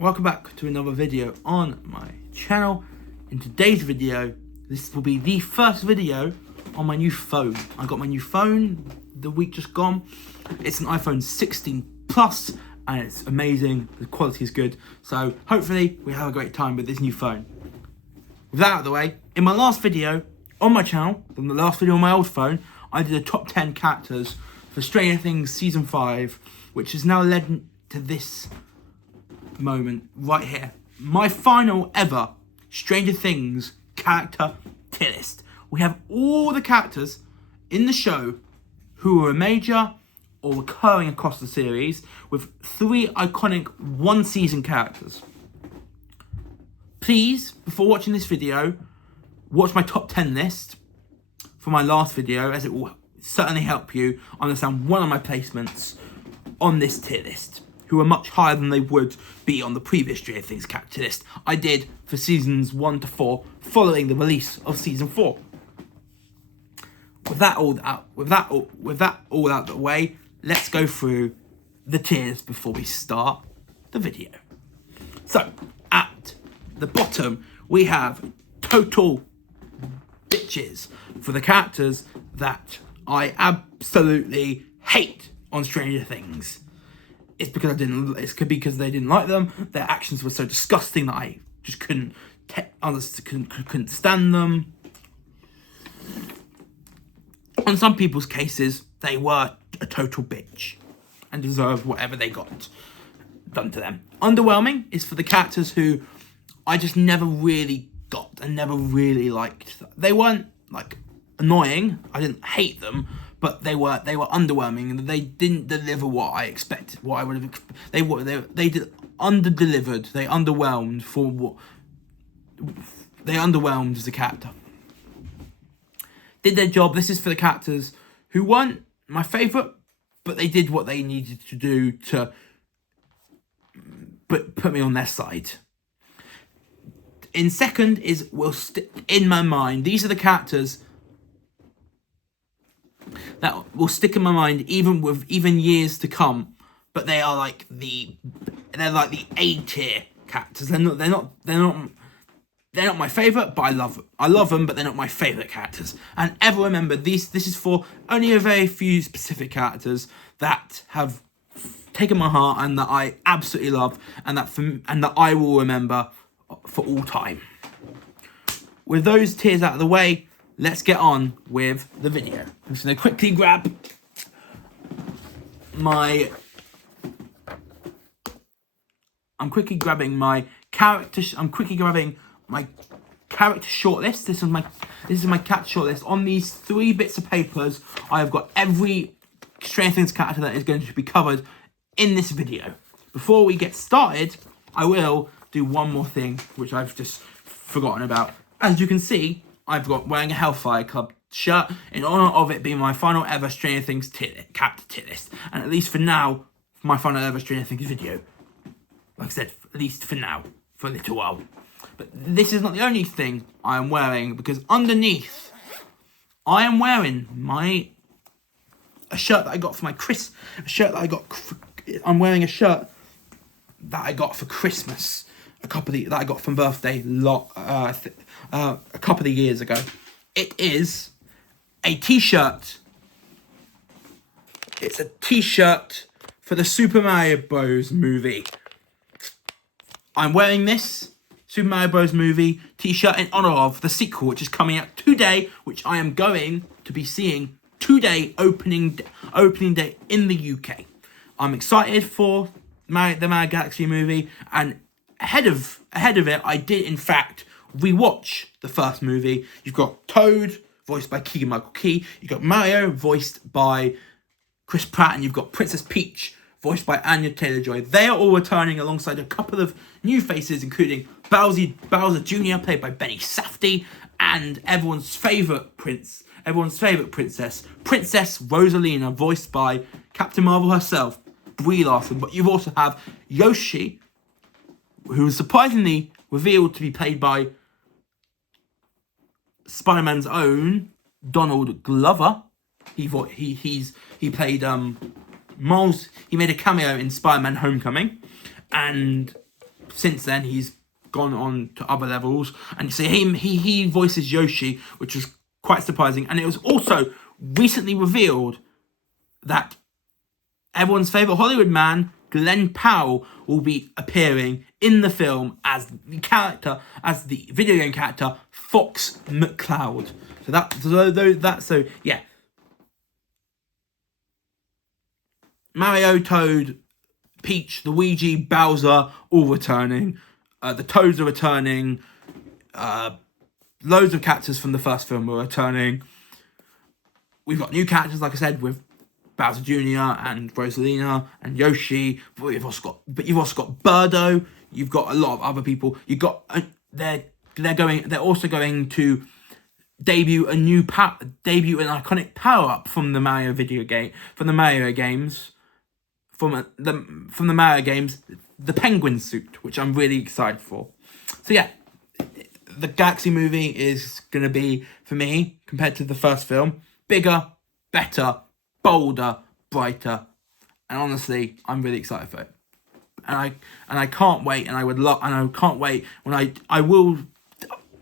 welcome back to another video on my channel. In today's video, this will be the first video on my new phone. I got my new phone the week just gone. It's an iPhone 16 Plus and it's amazing. The quality is good. So hopefully we have a great time with this new phone. With that out of the way, in my last video on my channel, from the last video on my old phone, I did a top 10 characters for Stranger Things Season 5, which has now led to this moment right here. My final ever Stranger Things character tier list. We have all the characters in the show who are major or recurring across the series, with 3 iconic one-season characters. Please, before watching this video, watch my top 10 list for my last video, as it will certainly help you understand one of my placements on this tier list, who are much higher than they would be on the previous Stranger Things character list I did for seasons 1 to 4 following the release of season 4. With that all out the way, let's go through the tiers before we start the video. So, at the bottom, we have total bitches for the characters that I absolutely hate on Stranger Things. It's because they didn't like them. Their actions were so disgusting that I just couldn't stand them. On some people's cases, they were a total bitch and deserved whatever they got done to them. Underwhelming is for the characters who I just never really got and never really liked. They weren't like annoying. I didn't hate them, but they were underwhelming, and they didn't deliver what I expected. What I would have they did under-delivered. They underwhelmed for what they underwhelmed as a character. Did their job. This is for the characters who weren't my favourite, but they did what they needed to do to put me on their side. In second is in my mind. These are the characters that will stick in my mind even years to come. But they are like the A tier characters. They're not my favourite, but I love them, but they're not my favourite characters. And ever remember, this is for only a very few specific characters that have taken my heart and that I absolutely love, and that I will remember for all time. With those tiers out of the way, let's get on with the video. I'm just going to quickly grab my... I'm quickly grabbing my character shortlist. This is my character shortlist. On these 3 bits of papers, I have got every Stranger Things character that is going to be covered in this video. Before we get started, I will do one more thing, which I've just forgotten about. As you can see, I've got wearing a Hellfire Club shirt in honour of it being my final ever Stranger Things character tier list. And at least for now, my final ever Stranger Things video. Like I said, at least for now, for a little while. But this is not the only thing I am wearing, because underneath, I am wearing a shirt that I got for my I'm wearing a shirt that I got for Christmas, that I got from birthday a couple of years ago. It is a t-shirt. It's a t-shirt for the Super Mario Bros. Movie. I'm wearing this Super Mario Bros. Movie t-shirt in honour of the sequel, which is coming out today, which I am going to be seeing today, opening day in the UK. I'm excited for the Mario Galaxy movie, and ahead of it, I did in fact rewatch the first movie. You've got Toad, voiced by Keegan-Michael Key. You've got Mario, voiced by Chris Pratt, and you've got Princess Peach, voiced by Anya Taylor-Joy. They are all returning alongside a couple of new faces, including Bowser Jr., played by Benny Safdie, and everyone's favourite princess, Princess Rosalina, voiced by Captain Marvel herself, Brie Larson. But you also have Yoshi, who is surprisingly revealed to be played by Spider-Man's own Donald Glover. He played Miles. He made a cameo in Spider-Man: Homecoming, and since then he's gone on to other levels, and you see him. He voices Yoshi, which is quite surprising. And it was also recently revealed that everyone's favorite Hollywood man, Glenn Powell, will be appearing in the film as the video game character Fox McCloud. So yeah. Mario, Toad, Peach, Luigi, Bowser, all returning. The Toads are returning. Loads of characters from the first film are returning. We've got new characters, like I said, with Bowser Jr. and Rosalina and Yoshi. But you've also got Birdo. You've got a lot of other people. You've got they're also going to debut an iconic power up from the Mario games, the Penguin suit, which I'm really excited for. So yeah, the Galaxy movie is going to be, for me, compared to the first film, bigger, better, bolder, brighter, and honestly, I'm really excited for it. And I can't wait, and I can't wait when I will.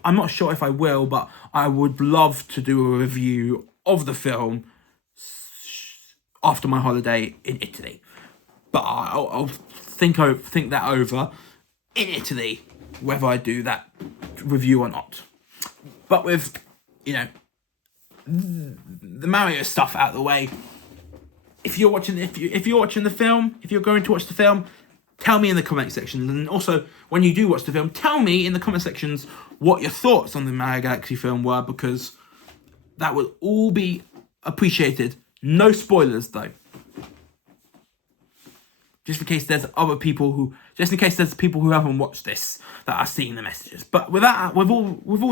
I'm not sure if I will, but I would love to do a review of the film after my holiday in Italy. But I'll think that over in Italy, whether I do that review or not. But with, the Mario stuff out of the way, if you're watching the film, if you're going to watch the film, tell me in the comment section. And also, when you do watch the film, tell me in the comment sections what your thoughts on the Mario Galaxy film were, because that will all be appreciated. No spoilers though. Just in case there's people who haven't watched this that are seeing the messages. But with all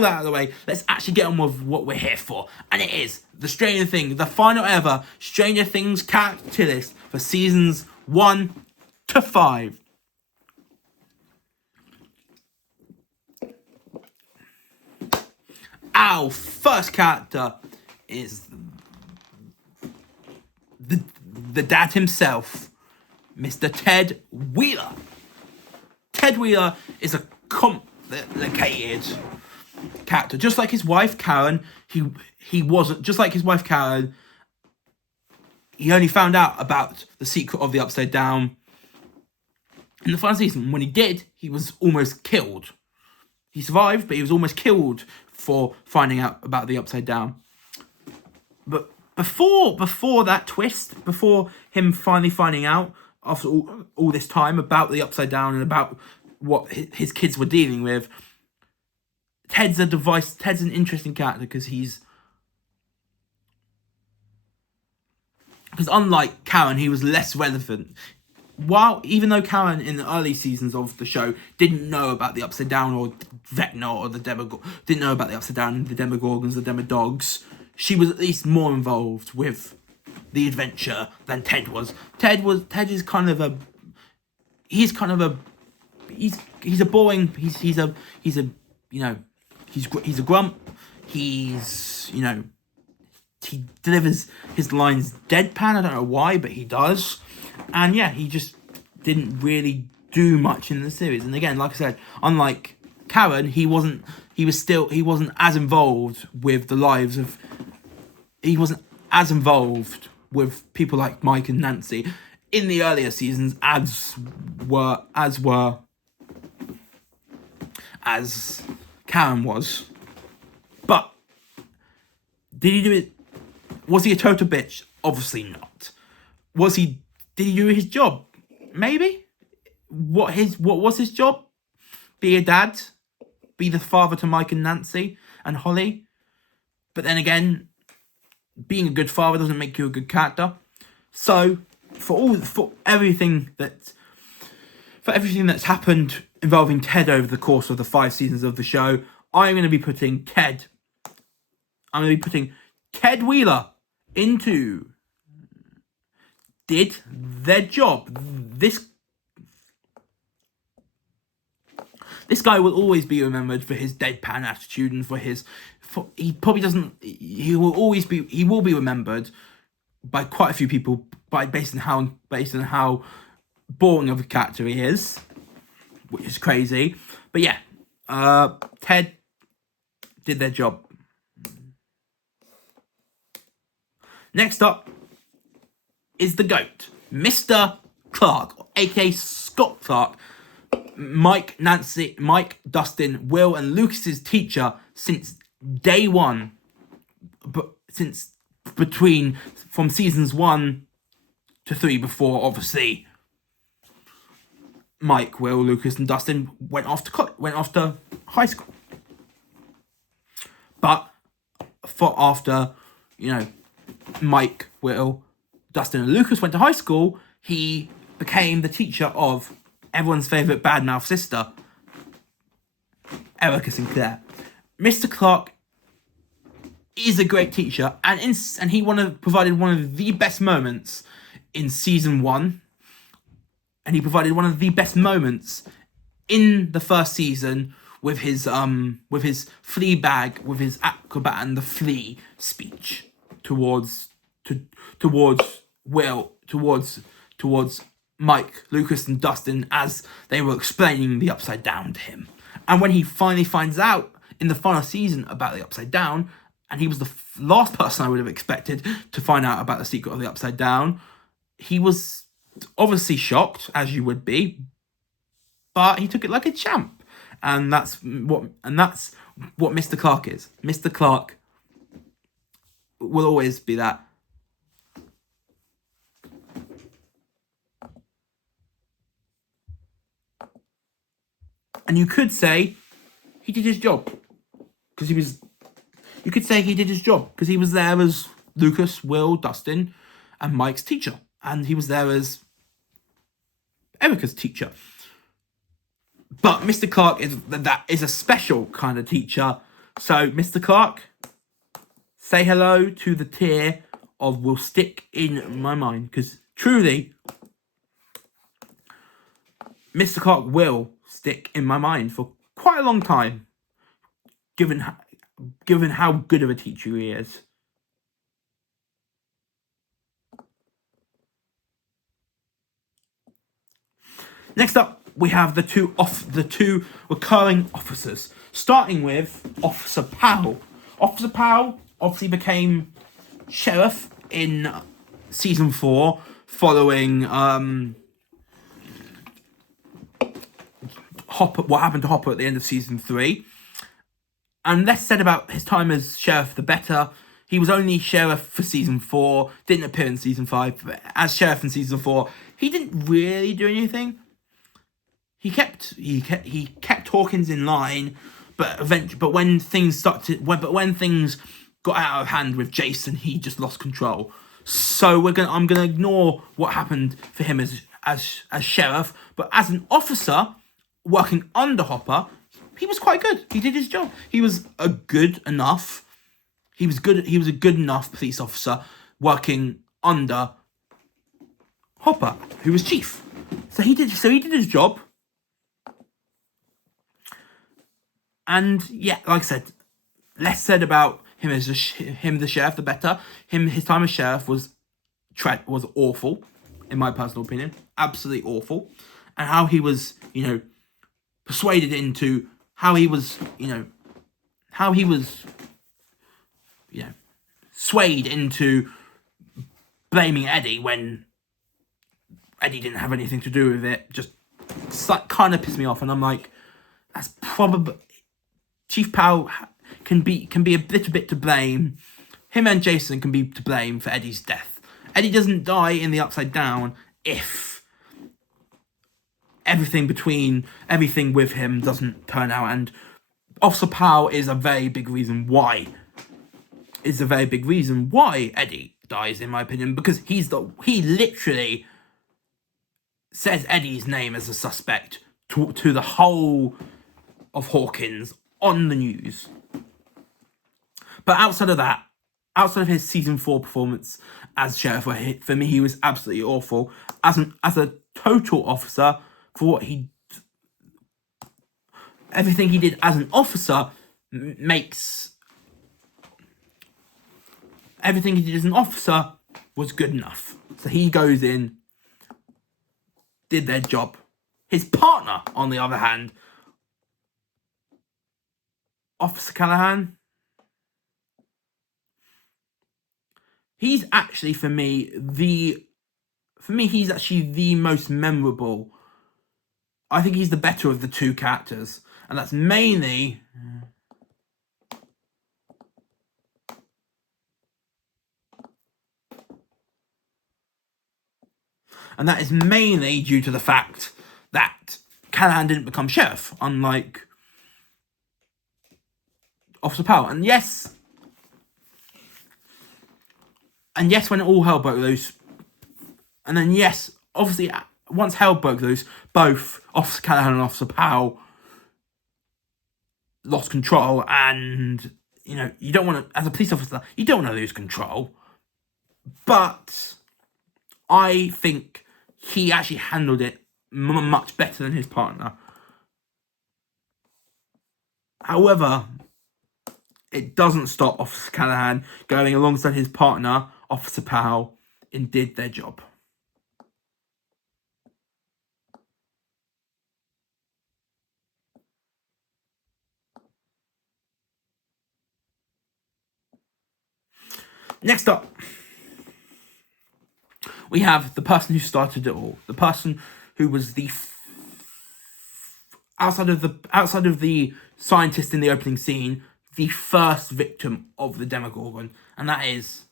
that out of the way, let's actually get on with what we're here for. And it is the Stranger Things, the final ever Stranger Things character list for seasons 1 to 5. Our first character is the dad himself, Mr. Ted Wheeler. Ted Wheeler is a complicated character. Just like his wife, Karen, he wasn't... Just like his wife, Karen, he only found out about the secret of the Upside Down in the final season. When he did, he was almost killed. He survived, but he was almost killed for finding out about the Upside Down. But before that twist, before him finally finding out, after all this time, about the Upside Down and about what his kids were dealing with, Ted's an interesting character because unlike Karen, he was less relevant. Even though Karen in the early seasons of the show didn't know about the Upside Down or Vecna or didn't know about the Upside Down, the Demogorgons, the Demodogs, she was at least more involved with the adventure than Ted was. Ted is kind of a boring, he's a grump. He delivers his lines deadpan. I don't know why, but he does. And yeah, he just didn't really do much in the series. And again, like I said, unlike Karen, he wasn't as involved with the lives of. He wasn't as involved with people like Mike and Nancy in the earlier seasons as Karen was. But did he do it? Was he a total bitch? Obviously not. Did he do his job? Maybe. What was his job? Be a dad? Be the father to Mike and Nancy and Holly? But then again, being a good father doesn't make you a good character. So, for everything that's happened involving Ted over the course of the 5 seasons of the show, I'm going to be putting Ted Wheeler into did their job. This guy will always be remembered for his deadpan attitude and he will be remembered by quite a few people based on how boring of a character he is. which is crazy. But yeah, Ted did their job. Next up is the GOAT, Mr. Clark, aka Scott Clark, Mike, Dustin, Will, and Lucas's teacher since day one, but from seasons 1 to 3, before obviously Mike, Will, Lucas, and Dustin went off to high school. But after Mike, Will, Dustin, and Lucas went to high school, he became the teacher of everyone's favourite badmouth sister, Erica Sinclair. Mr. Clark is a great teacher, and he provided one of the best moments in season 1, and he provided one of the best moments in the first season with his flea bag, with his acrobat and the flea speech towards Will, towards Mike, Lucas, and Dustin as they were explaining the Upside Down to him. And when he finally finds out in the final season about the Upside Down, and he was the last person I would have expected to find out about the secret of the Upside Down, he was obviously shocked, as you would be, but he took it like a champ. And that's what Mr. Clark is. Mr. Clark will always be that. And you could say he did his job because he was. You could say he did his job because he was there as Lucas, Will, Dustin, and Mike's teacher, and he was there as Erica's teacher. But Mr. Clark is a special kind of teacher. So Mr. Clark, say hello to the tier of will stick in my mind, because truly, Mr. Clark will stick in my mind for quite a long time, given how good of a teacher he is. Next up, we have the two recurring officers, starting with Officer Powell. Officer Powell obviously became sheriff in season 4, following what happened to Hopper at the end of season 3. And less said about his time as sheriff, the better. He was only sheriff for season 4, didn't appear in season 5. But as sheriff in season 4, he didn't really do anything. He kept Hawkins in line, but when things got out of hand with Jason, he just lost control. So I'm gonna ignore what happened for him as sheriff, but as an officer working under Hopper, he was quite good. He did his job. He was a good enough police officer working under Hopper, who was chief. So he did his job. And yeah, like I said, less said about him as the sheriff, the better. His time as sheriff was awful, in my personal opinion, absolutely awful, and how he was, persuaded into swayed into blaming Eddie when Eddie didn't have anything to do with it. Just kind of pissed me off, and I'm like, that's probably. Chief Powell can be a little bit to blame. Him and Jason can be to blame for Eddie's death. Eddie doesn't die in the Upside Down if everything with him doesn't turn out. And Officer Powell is a very big reason why. Eddie dies, in my opinion, because he literally says Eddie's name as a suspect to the whole of Hawkins on the news. But outside of his season 4 performance as sheriff, for me he was absolutely awful. As a total officer, for everything he did as an officer everything he did as an officer was good enough. So he goes in, did their job, His partner, on the other hand, Officer Callahan, he's actually, for me, he's actually the most memorable. I think he's the better of the two characters. And that's mainly... And that is mainly due to the fact that Callahan didn't become sheriff, unlike Officer Powell. And yes, when all hell broke loose, and then yes, obviously, once hell broke loose, both Officer Callahan and Officer Powell lost control. And, you don't want to, as a police officer, you don't want to lose control. But I think he actually handled it much better than his partner. However, it doesn't stop Officer Callahan going alongside his partner, Officer Powell, and did their job. Next up, we have the person who started it all. The person who was the outside of the scientist in the opening scene, the first victim of the Demogorgon, and that is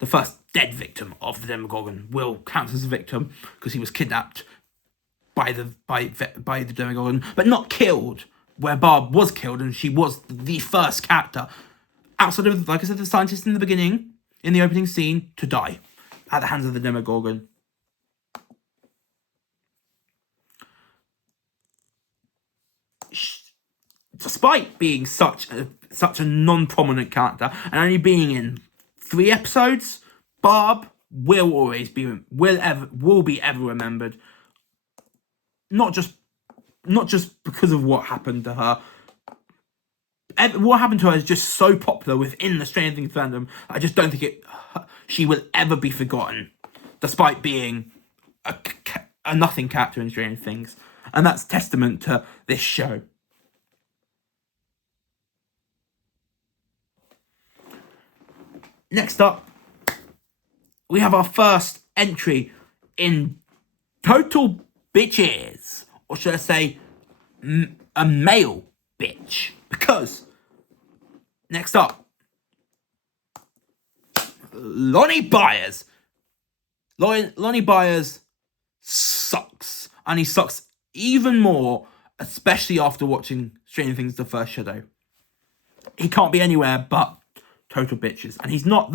the first dead victim of the Demogorgon. Will counts as a victim because he was kidnapped by the Demogorgon, but not killed. Where Barb was killed, and she was the first character outside of, like I said, the scientist in the beginning, in the opening scene, to die at the hands of the Demogorgon. Despite being such a non-prominent character and only being in 3 episodes, Barb will be ever remembered. Not just because of what happened to her. What happened to her is just so popular within the Stranger Things fandom. I just don't think she will ever be forgotten, despite being a nothing character in Stranger Things, and that's testament to this show. Next up, we have our first entry in Total Bitches, or should I say, a male bitch, because next up, Lonnie Byers. Lonnie Byers sucks, and he sucks even more, especially after watching Stranger Things: The First Shadow. He can't be anywhere but Total Bitches, and he's not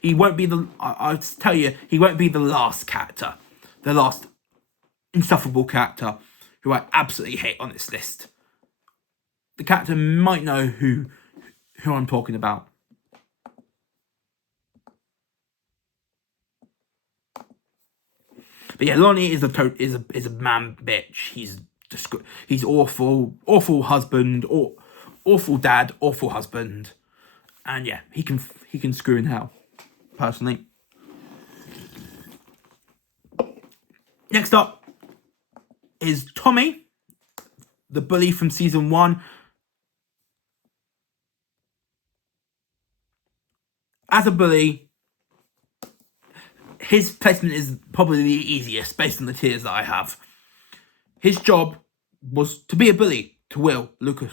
he won't be the. I'll tell you, he won't be the last character, the last insufferable character who I absolutely hate on this list. The character might know who I'm talking about. But yeah, Lonnie is a man bitch. He's awful husband, awful dad, awful husband, and yeah, he can screw in hell, personally. Next up is Tommy, the bully from season 1. As a bully, his placement is probably the easiest based on the tiers that I have. His job was to be a bully to Will, Lucas,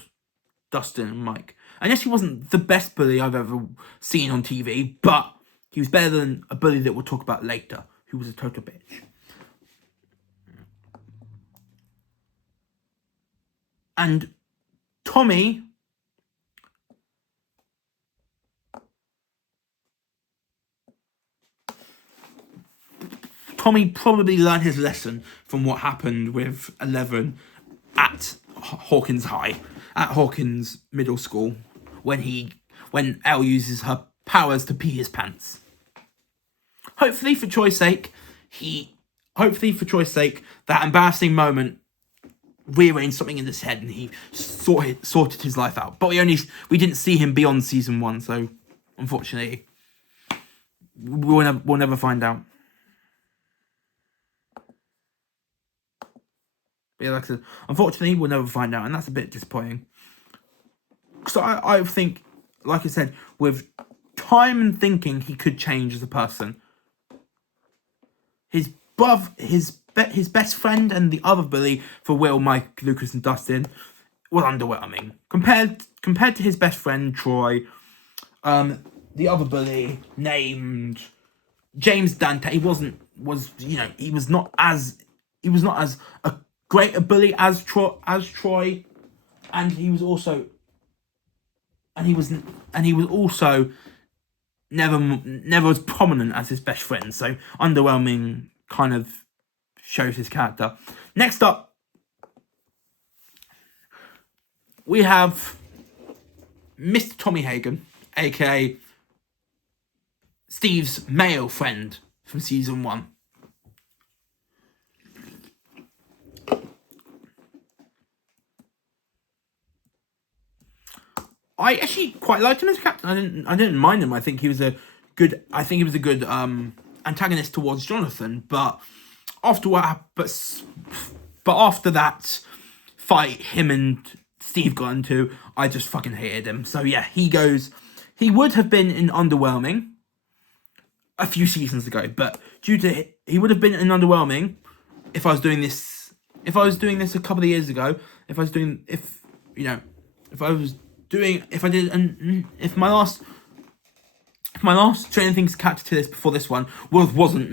Dustin, and Mike. And yes, he wasn't the best bully I've ever seen on TV, but he was better than a bully that we'll talk about later, who was a total bitch. And Tommy probably learned his lesson from what happened with Eleven at Hawkins High, at Hawkins Middle School, when Elle uses her powers to pee his pants. Hopefully for Troy's sake, that embarrassing moment rearranged something in his head and he sorted his life out. But we didn't see him beyond season 1, so unfortunately, we'll never find out. But yeah, like I said, unfortunately, we'll never find out, and that's a bit disappointing. So I think, like I said, with time and thinking, he could change as a person. His best friend and the other bully for Will, Mike, Lucas, and Dustin was underwhelming compared to his best friend Troy. The other bully named James Dante, he was not as a great a bully as Troy, and he was also never as prominent as his best friend. So underwhelming kind of shows his character. Next up, we have Mr. Tommy Hagen, aka Steve's male friend from season 1. I actually quite liked him as a captain. I didn't mind him. I think he was a good antagonist towards Jonathan. But after that fight him and Steve got into, I just fucking hated him. So yeah, he would have been in Underwhelming a few seasons ago, but he would have been in Underwhelming if I was doing this a couple of years ago. If my last Stranger Things character to this before this one wasn't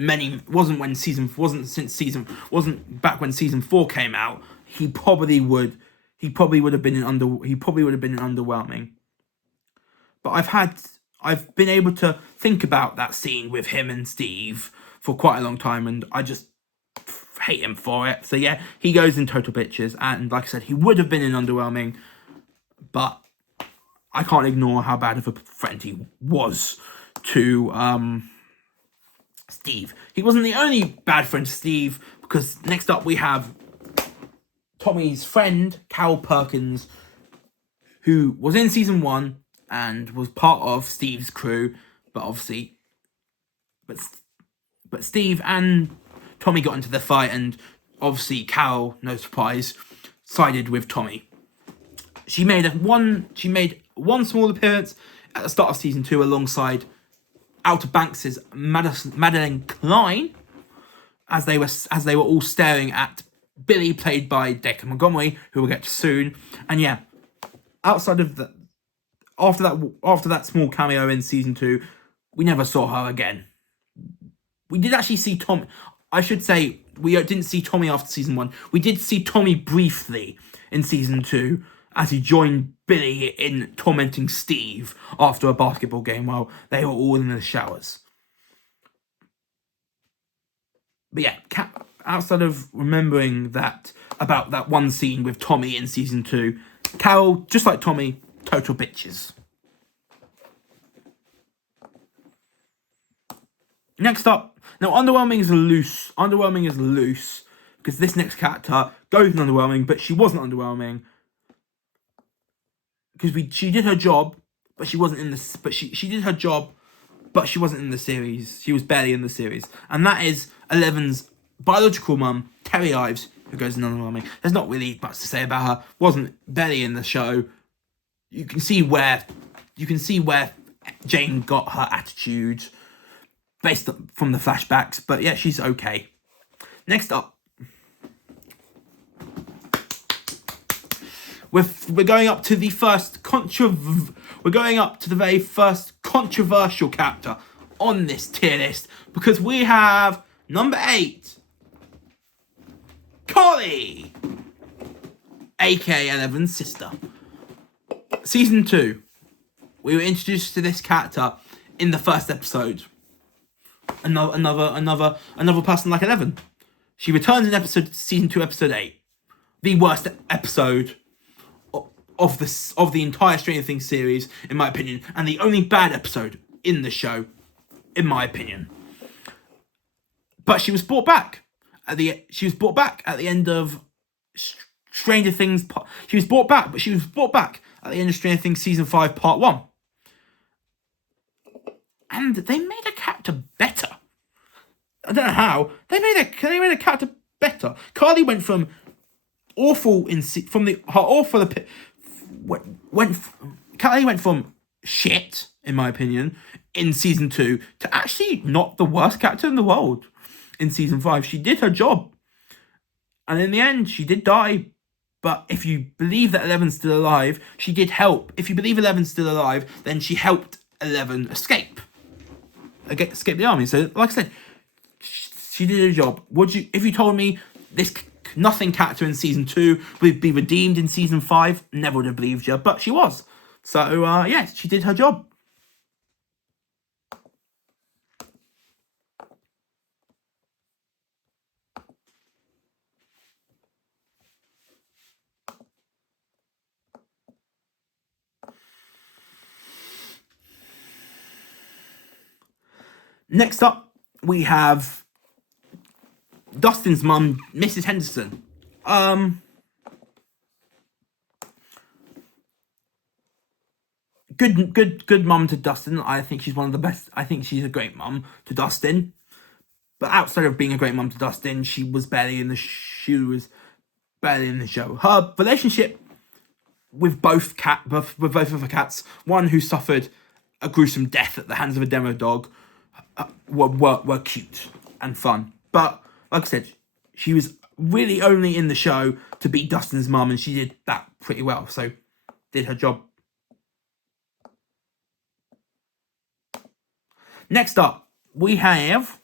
back when season 4 came out, he probably would have been underwhelming. But I've been able to think about that scene with him and Steve for quite a long time, and I just hate him for it. So yeah, he goes in total bitches, and like I said, he would have been in Underwhelming, but I can't ignore how bad of a friend he was to Steve. He wasn't the only bad friend to Steve, because next up we have Tommy's friend, Carol Perkins, who was in season 1 and was part of Steve's crew, but Steve and Tommy got into the fight, and obviously Carol, no surprise, sided with Tommy. She made one small appearance at the start of season 2 alongside Outer Banks' Madeline Klein, as they were all staring at Billy, played by Dacre Montgomery, who we'll get to soon. And yeah, outside of that, after that small cameo in season 2, we never saw her again. We did actually see Tommy. I should say we didn't see Tommy after season 1. We did see Tommy briefly in season 2 as he joined Billy in tormenting Steve after a basketball game while they were all in the showers. But yeah, outside of remembering about that one scene with Tommy in season 2, Carol, just like Tommy, total bitches. Next up, now Underwhelming is loose because this next character goes in Underwhelming, but she wasn't Underwhelming because she did her job, but she wasn't in this. But she did her job, but she wasn't in the series. She was barely in the series, and that is Eleven's biological mum, Terry Ives, who goes in Underwhelming. There's not really much to say about her. Wasn't barely in the show. You can see where Jane got her attitude based from the flashbacks, but yeah, she's okay. Next up, we're going up to the very first controversial character on this tier list, because we have number 8, Carly, aka Eleven's sister. Season 2, we were introduced to this character in the first episode. Another person like Eleven. She returns in season 2, episode 8, the worst episode of the entire Stranger Things series, in my opinion, and the only bad episode in the show, in my opinion. But she was brought back at the end of Stranger Things. She was brought back at the end of Stranger Things season 5, part 1. And they made a character better. I don't know how. They made a character better. Carly went from awful from the her awful Cat Lady went from shit, in my opinion, in season 2 to actually not the worst character in the world in season 5. She did her job, and in the end, she did die. But if you believe that Eleven's still alive, she did help. If you believe Eleven's still alive, then she helped Eleven escape the army. So, like I said, she did her job. If you told me this nothing character in season 2 would be redeemed in season 5, never would have believed you. But she was. So, yeah, she did her job. Next up, we have Dustin's mum, Mrs. Henderson. Good mum to Dustin. I think she's one of the best. I think she's a great mum to Dustin. But outside of being a great mum to Dustin, she was barely in the show. Her relationship with both of her cats, one who suffered a gruesome death at the hands of a demo dog, were cute and fun. But like I said, she was really only in the show to be Dustin's mum, and she did that pretty well. So did her job. Next up, we have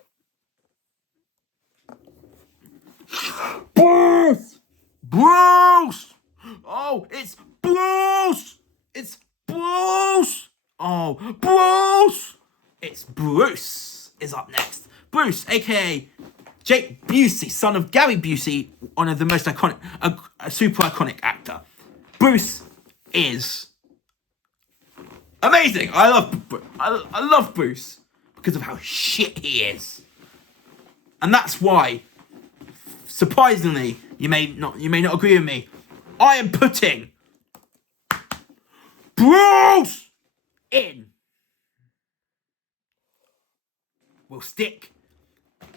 Bruce. Oh, it's Bruce. It's Bruce. Oh, Bruce. It's Bruce is up next. Bruce, aka Jake Busey, son of Gary Busey, one of the most iconic, a super iconic actor. Bruce is amazing. I love Bruce because of how shit he is, and that's why, surprisingly, you may not agree with me, I am putting Bruce in. Will stick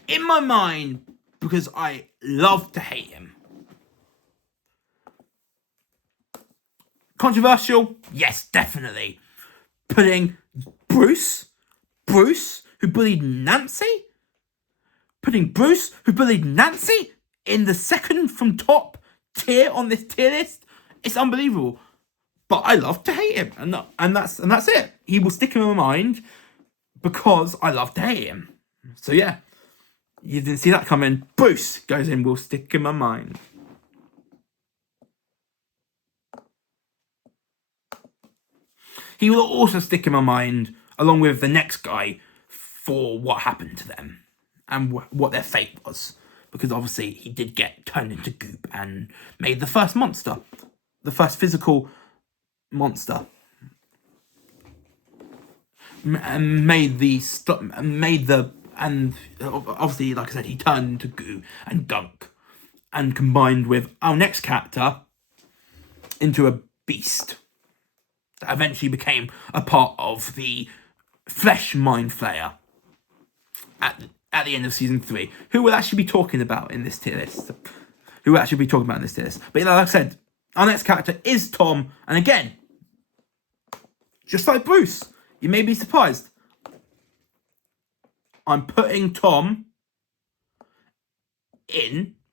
in my mind because I love to hate him. Controversial? Yes, definitely. Putting Bruce, who bullied Nancy? Putting Bruce, who bullied Nancy, in the second from top tier on this tier list? It's unbelievable. But I love to hate him, and that's it. He will stick in my mind because I love to hate him. So yeah, you didn't see that coming. Bruce goes in, will stick in my mind. He will also stick in my mind along with the next guy for what happened to them and what their fate was. Because obviously he did get turned into goop and made the first monster. The first physical monster. And obviously, like I said, he turned into goo and gunk, and combined with our next character into a beast that eventually became a part of the Flesh Mind Flayer at the end of season 3, who we'll actually be talking about in this tier list. But like I said, our next character is Tom, and again, just like Bruce, you may be surprised, I'm putting Tom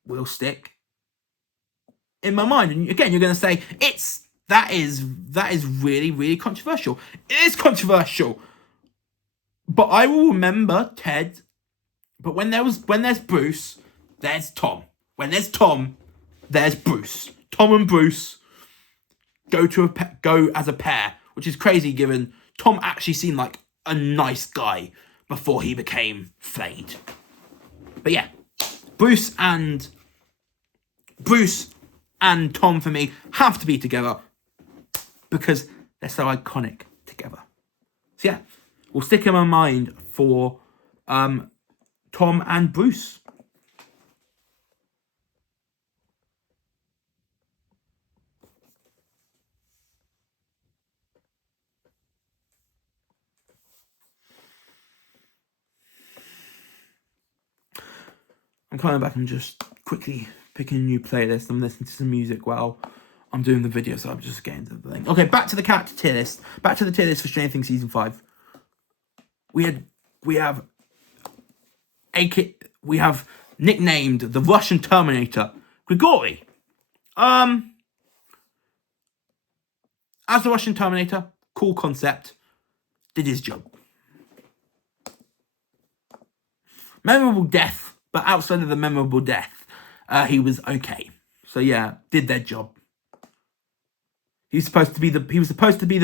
will stick in my mind. And again, you're going to say, that is really, really controversial. It is controversial. But I will remember Ted. But when there's Bruce, there's Tom. When there's Tom, there's Bruce. Tom and Bruce go as a pair, which is crazy given Tom actually seemed like a nice guy before he became flayed. But yeah, Bruce and Tom for me have to be together because they're so iconic together. So yeah, we'll stick in my mind for Tom and Bruce. I'm coming back and just quickly picking a new playlist. I'm listening to some music while I'm doing the video, so I'm just getting to the thing. Okay, back to the character tier list. Back to the tier list for Stranger Things Season 5. We have nicknamed the Russian Terminator, Grigory. As the Russian Terminator, cool concept, did his job. Memorable death, but outside of the memorable death, he was okay. So yeah, did their job. He was supposed to be the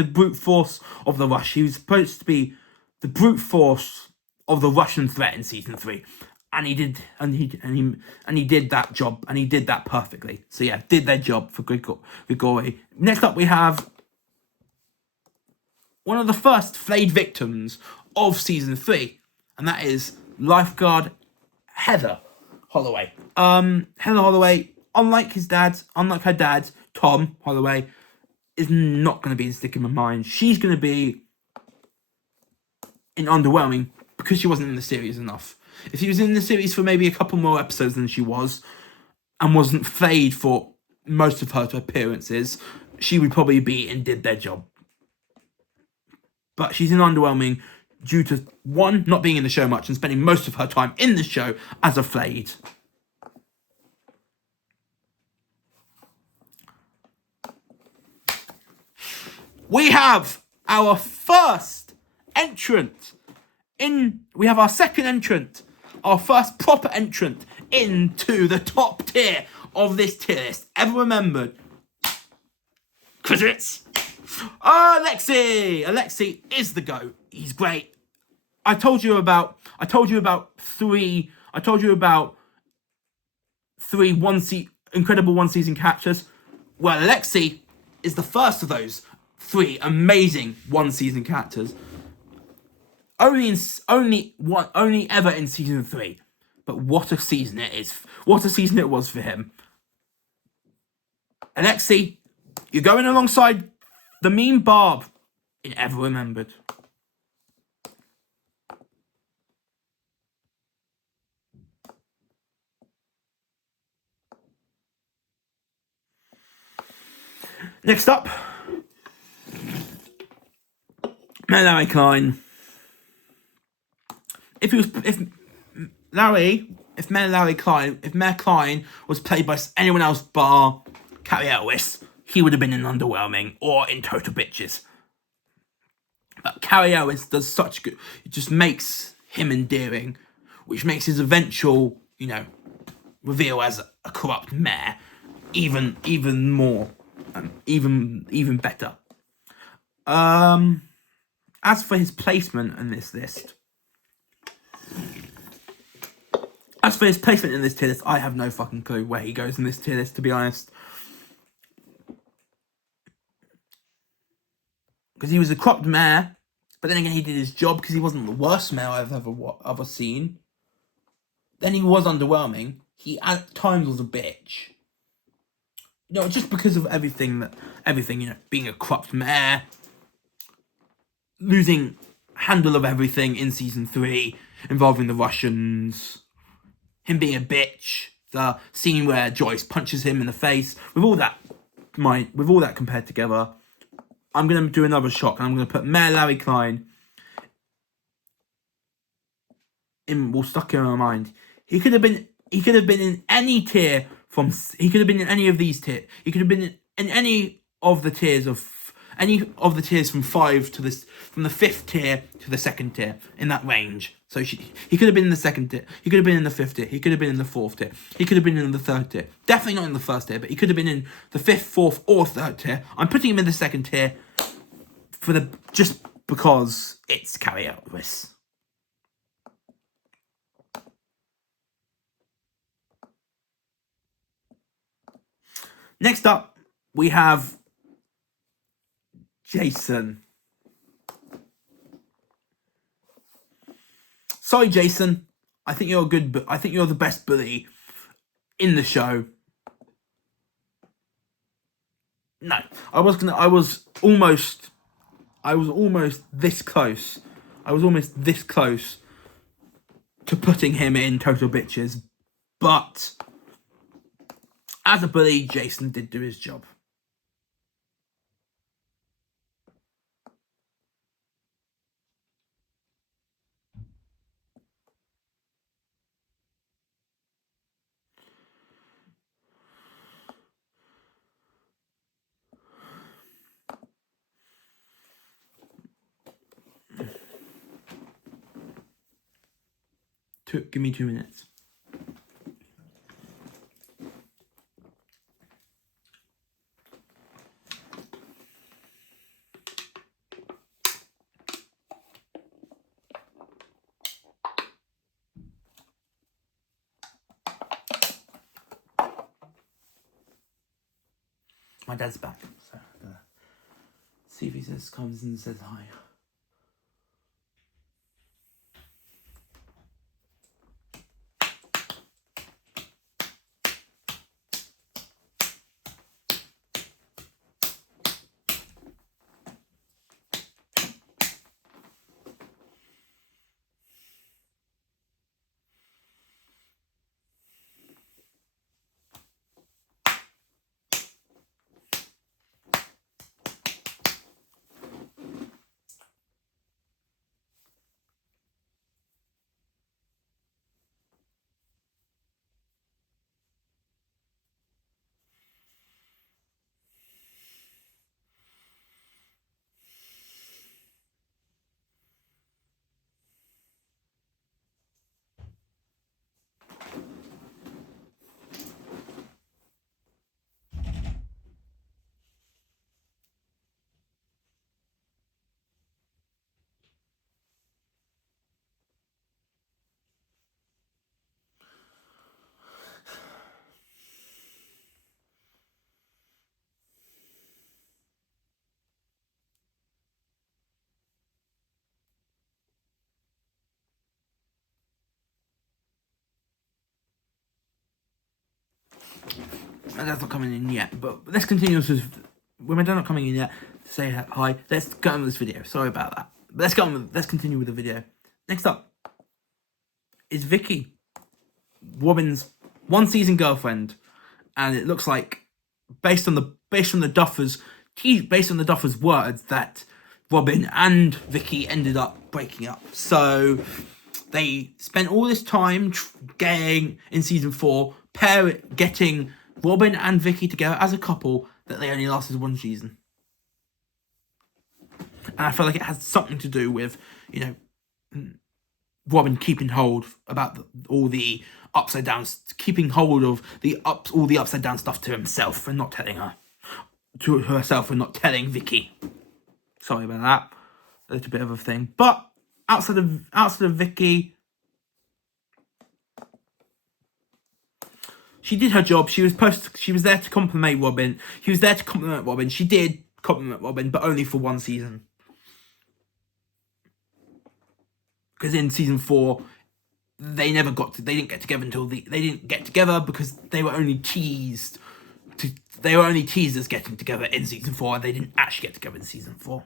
brute force of the Rush. He was supposed to be the brute force of the Russian threat in season 3. And he did that job, and he did that perfectly. So yeah, did their job for Grigory. Next up we have one of the first flayed victims of season 3, and that is lifeguard Heather Holloway. Heather Holloway, unlike her dad, Tom Holloway, is not going to be in Stick in My Mind. She's going to be in Underwhelming because she wasn't in the series enough. If she was in the series for maybe a couple more episodes than she was, and wasn't flayed for most of her appearances, she would probably be in Did Their Job. But she's in Underwhelming due to, one, not being in the show much and spending most of her time in the show as a flayed. We have our first entrant we have our second entrant, our first proper entrant into the top tier of this tier list. Ever remembered? Because it's Alexei. Alexei is the GOAT. He's great. I told you about three incredible one season captures. Well, Alexei is the first of those 3 amazing one season characters. Only ever in season 3. But what a season it is. What a season it was for him. Alexei, you're going alongside the meme Barb in Ever Remembered. Next up, Larry Klein. If Mayor Klein was played by anyone else bar Carrie Elwes, he would have been in Underwhelming or in Total Bitches. But Carrie Elwes does such good, it just makes him endearing, which makes his eventual, reveal as a corrupt mayor even more, even better. As for his placement in this list, I have no fucking clue where he goes in this tier list, to be honest. Because he was a corrupt mayor, but then again, he did his job because he wasn't the worst mayor I've ever seen. Then he was underwhelming. He at times was a bitch. Just because of everything, being a corrupt mayor, losing handle of everything in season 3, involving the Russians, him being a bitch, the scene where Joyce punches him in the face, with all that compared together, I'm gonna do another shock, and I'm gonna put Mayor Larry Klein stuck in my mind. He could have been in any tier he could have been in any of these tiers. He could have been in any of the tiers from 5 to this, from the 5th tier to the 2nd tier, in that range. So he could have been in the 2nd tier. He could have been in the 5th tier. He could have been in the 4th tier. He could have been in the 3rd tier. Definitely not in the 1st tier, but he could have been in the 5th, 4th, or 3rd tier. I'm putting him in the 2nd tier just because it's Carrie Elwes. Next up, we have Jason. Sorry, Jason. I think you're the best bully in the show. No, I was almost this close. I was almost this close to putting him in Total Bitches, but As a bully, Jason did do his job. Give me 2 minutes. My dad's back, so I'm gonna see if he comes and says hi. My dad's not coming in yet, but let's continue with my dad not coming in yet to say hi. Let's go on with this video. Sorry about that. But let's continue with the video. Next up is Vicky, Robin's one-season girlfriend, and it looks like based on the Duffers' words that Robin and Vicky ended up breaking up. So they spent all this time getting in season 4, getting Robin and Vicky together as a couple, that they only lasted 1 season. And I feel like it has something to do with, Robin keeping hold about all the upside downs, keeping hold of all the upside down stuff to himself and not telling herself and not telling Vicky. Sorry about that. A little bit of a thing. But outside of Vicky, she did her job. She was there to compliment Robin. She did compliment Robin, but only for 1 season. Because in season 4, they didn't get together because they were only teased. They were only teased as getting together in season 4, and they didn't actually get together in season 4.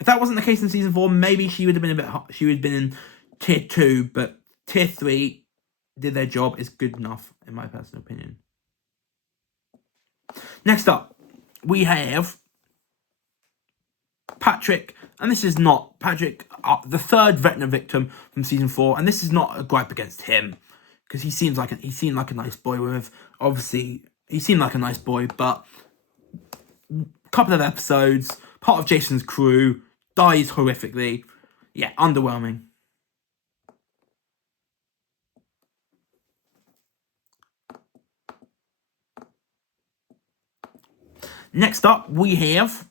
If that wasn't the case in season 4, maybe she would have been she would have been in tier 2, but tier 3 did their job. Is good enough, in my personal opinion. Next up, we have Patrick, and this is not Patrick, the third Vecna victim from season 4, and this is not a gripe against him, because he seemed like a nice boy. He seemed like a nice boy, but a couple of episodes, part of Jason's crew, dies horrifically. Yeah, underwhelming. Next up, we have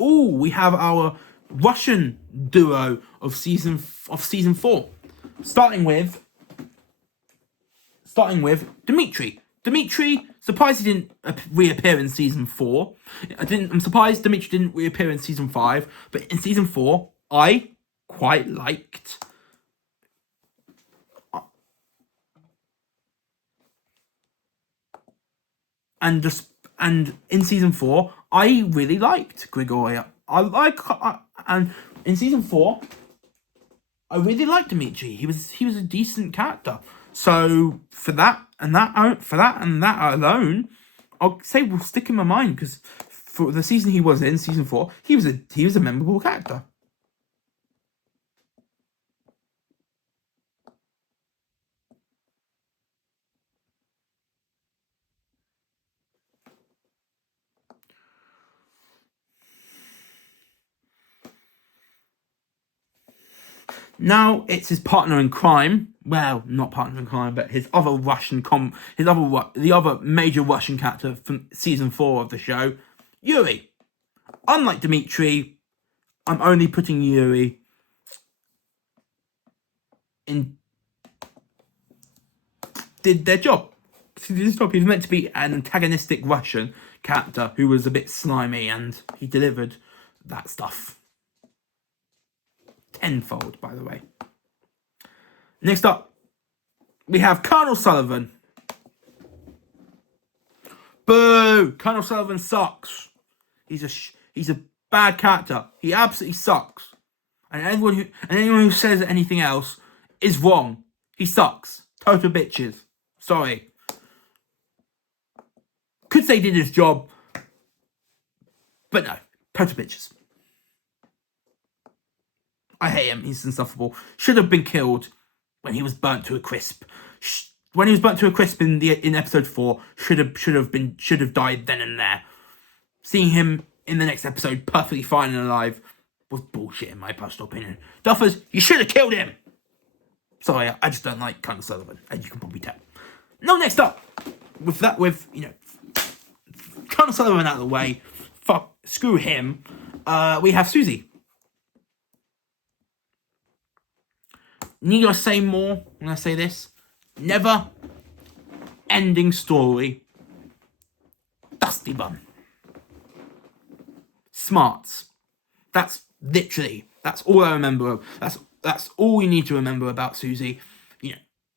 our Russian duo of season 4, starting with Dmitry. Dmitry, surprised he didn't reappear in season 4. I'm surprised Dmitry didn't reappear in season 5, but in season 4, I quite liked. And in season 4, I really liked Grigory. And in season 4, I really liked Dmitry. He was a decent character. So for that and that alone, I'll say will stick in my mind because for the season he was in, season 4, he was a memorable character. Now it's his partner in crime. Well, not partner in crime, but his other the other major Russian character from season 4 of the show, Yuri. Unlike Dmitri, I'm only putting Yuri in. Did their job. He was meant to be an antagonistic Russian character who was a bit slimy, and he delivered that stuff. Tenfold, by the way. Next up, we have Colonel Sullivan. Boo! Colonel Sullivan sucks. He's a bad character. He absolutely sucks. And anyone who says anything else is wrong. He sucks. Total bitches. Sorry. Could say he did his job, but no. Total bitches. I hate him. He's insufferable. Should have been killed when he was burnt to a crisp. When he was burnt to a crisp in episode 4, should have died then and there. Seeing him in the next episode perfectly fine and alive was bullshit in my personal opinion. Duffers, you should have killed him. Sorry, I just don't like Colonel Sullivan, as you can probably tell. No, next up, with Colonel Sullivan out of the way, screw him. We have Susie. Need I say more when I say this? Never ending story. Dusty Bun. Smarts. That's all I remember. That's all you need to remember about Susie.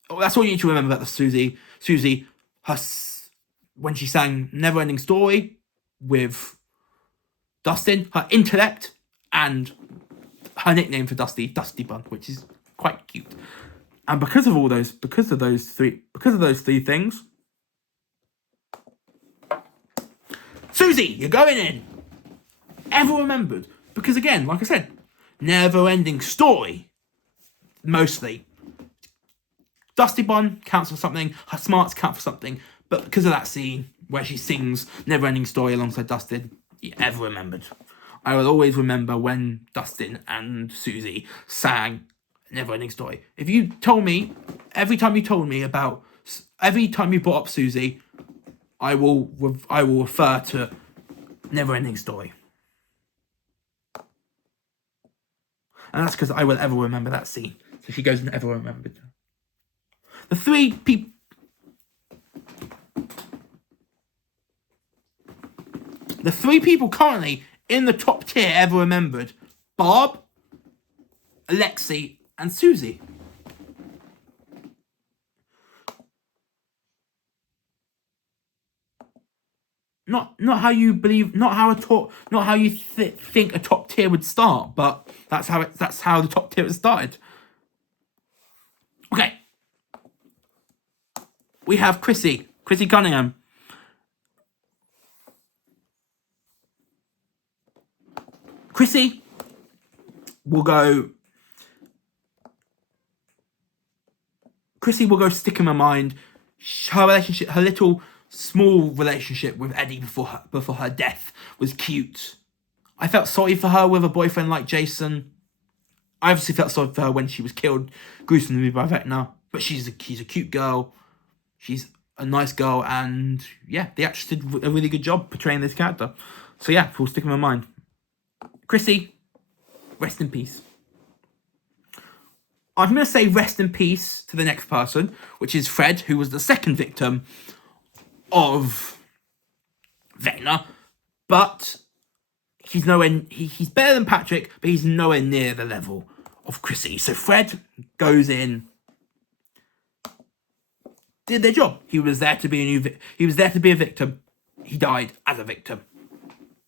That's all you need to remember about the Susie. Susie, when she sang Never Ending Story with Dustin, her intellect, and her nickname for Dusty Bun, which is quite cute. And because of those three things, Susie, you're going in. Ever remembered? Because again, like I said, never-ending story. Mostly. Dusty Bun counts for something. Her smarts count for something. But because of that scene where she sings Never-ending Story alongside Dustin, you ever remembered. I will always remember when Dustin and Susie sang Never-ending Story. If you told me, every time you brought up Susie, I will refer to Never-ending Story. And that's because I will ever remember that scene. So she goes and ever remembered. The three people currently in the top tier ever remembered: Barb, Alexei, and Susie. Not how you believe, not how you think a top tier would start, but that's how the top tier has started. Okay, we have Chrissy Cunningham. Chrissy will go stick in my mind. Her relationship, her little small relationship with Eddie before her death was cute. I felt sorry for her with a boyfriend like Jason. I obviously felt sorry for her when she was killed gruesomely by Vecna. But she's a cute girl. She's a nice girl, and yeah, the actress did a really good job portraying this character. So yeah, will stick in my mind. Chrissy, rest in peace. I'm going to say rest in peace to the next person, which is Fred, who was the second victim of Vecna. But he's better than Patrick, but he's nowhere near the level of Chrissy. So Fred goes in, did their job. He was there to be a victim. He died as a victim.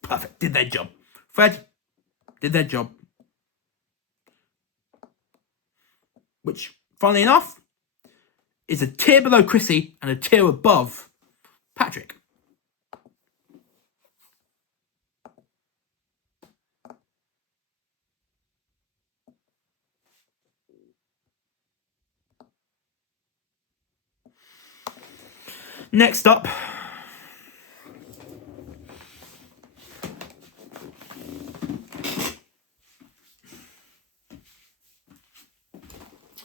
Perfect. Did their job. Fred did their job. Which, funnily enough, is a tier below Chrissy and a tier above Patrick. Next up,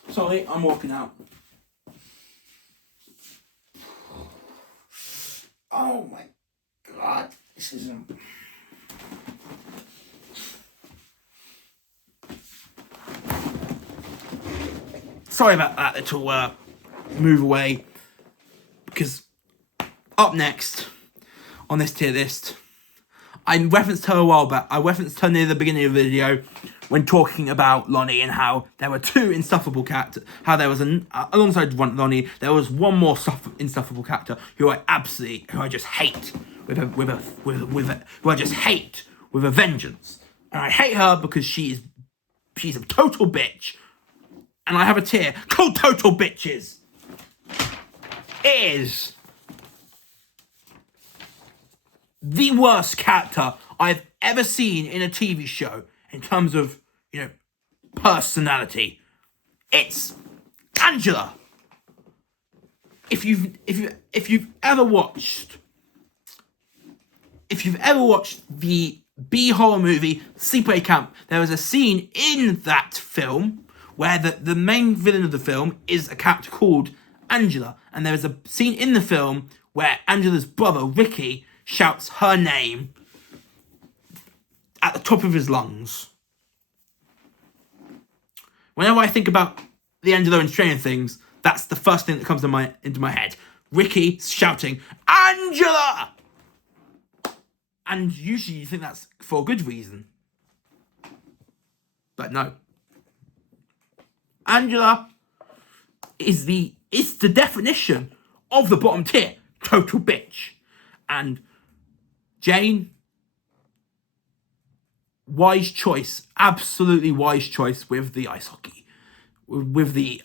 sorry, I'm walking out. Oh my god, this isn't. Sorry about that little move away, because up next on this tier list, I referenced her a while back. I referenced her near the beginning of the video when talking about Lonnie and how there were two insufferable characters. How there was alongside Lonnie, there was one more insufferable character who I just hate who I just hate with a vengeance. And I hate her because she's a total bitch. And I have a tier called Total Bitches. It is the worst character I've ever seen in a TV show in terms of, personality. It's Angela. If you've ever watched the B horror movie Sleepaway Camp, there was a scene in that film where the main villain of the film is a character called Angela, and there is a scene in the film where Angela's brother Ricky shouts her name at the top of his lungs. Whenever I think about the Angela in Stranger Things, that's the first thing that comes into my head. Ricky shouting, Angela! And usually you think that's for a good reason. But no. Angela is the definition of the bottom tier. Total bitch. And Jane, wise choice, absolutely wise choice with the ice hockey, with the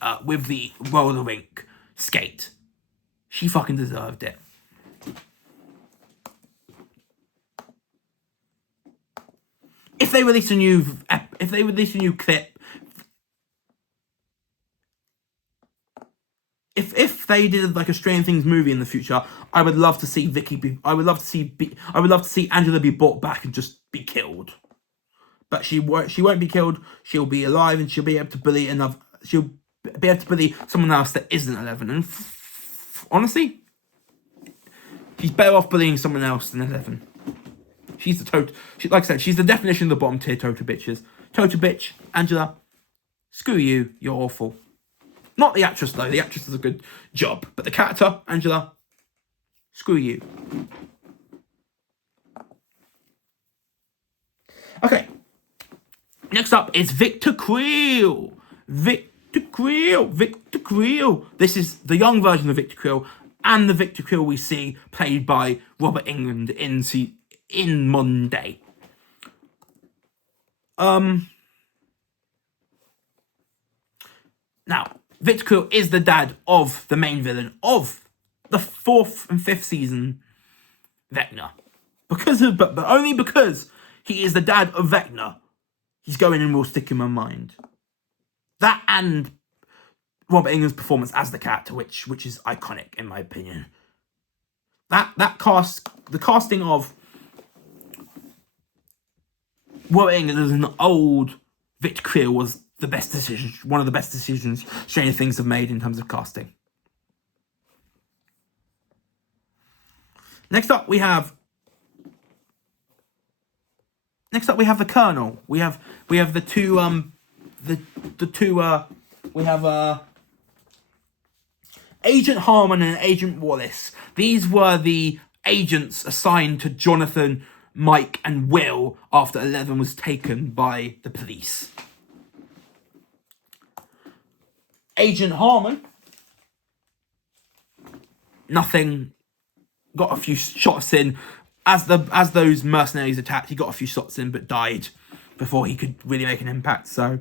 roller rink skate. She fucking deserved it. If they release a new clip, if they did like a Stranger Things movie in the future, I would love to see I would love to see Angela be brought back and just be killed. But she won't be killed. She'll be alive and she'll be able to bully She'll be able to bully someone else that isn't 11. And honestly, she's better off bullying someone else than 11. She's like I said, she's the definition of the bottom tier total bitches. Total bitch, Angela. Screw you. You're awful. Not the actress though. The actress does a good job, but the character, Angela. Screw you. Okay. Next up is Victor Creel. Victor Creel. This is the young version of Victor Creel, and the Victor Creel we see played by Robert Englund in modern day. Now, Victor Creel is the dad of the main villain of the 4th and 5th season, Vecna. But only because he is the dad of Vecna, he's going and will stick in my mind. That and Robert Englund's performance as the character, which is iconic in my opinion. The casting of Robert Englund as an old Victor Creel was the best decision, one of the best decisions Stranger Things have made in terms of casting. Next up we have the Colonel. We have the two Agent Harmon and Agent Wallace. These were the agents assigned to Jonathan, Mike, and Will after 11 was taken by the police. Agent Harmon, nothing, got a few shots in. As those mercenaries attacked, he got a few shots in, but died before he could really make an impact. So,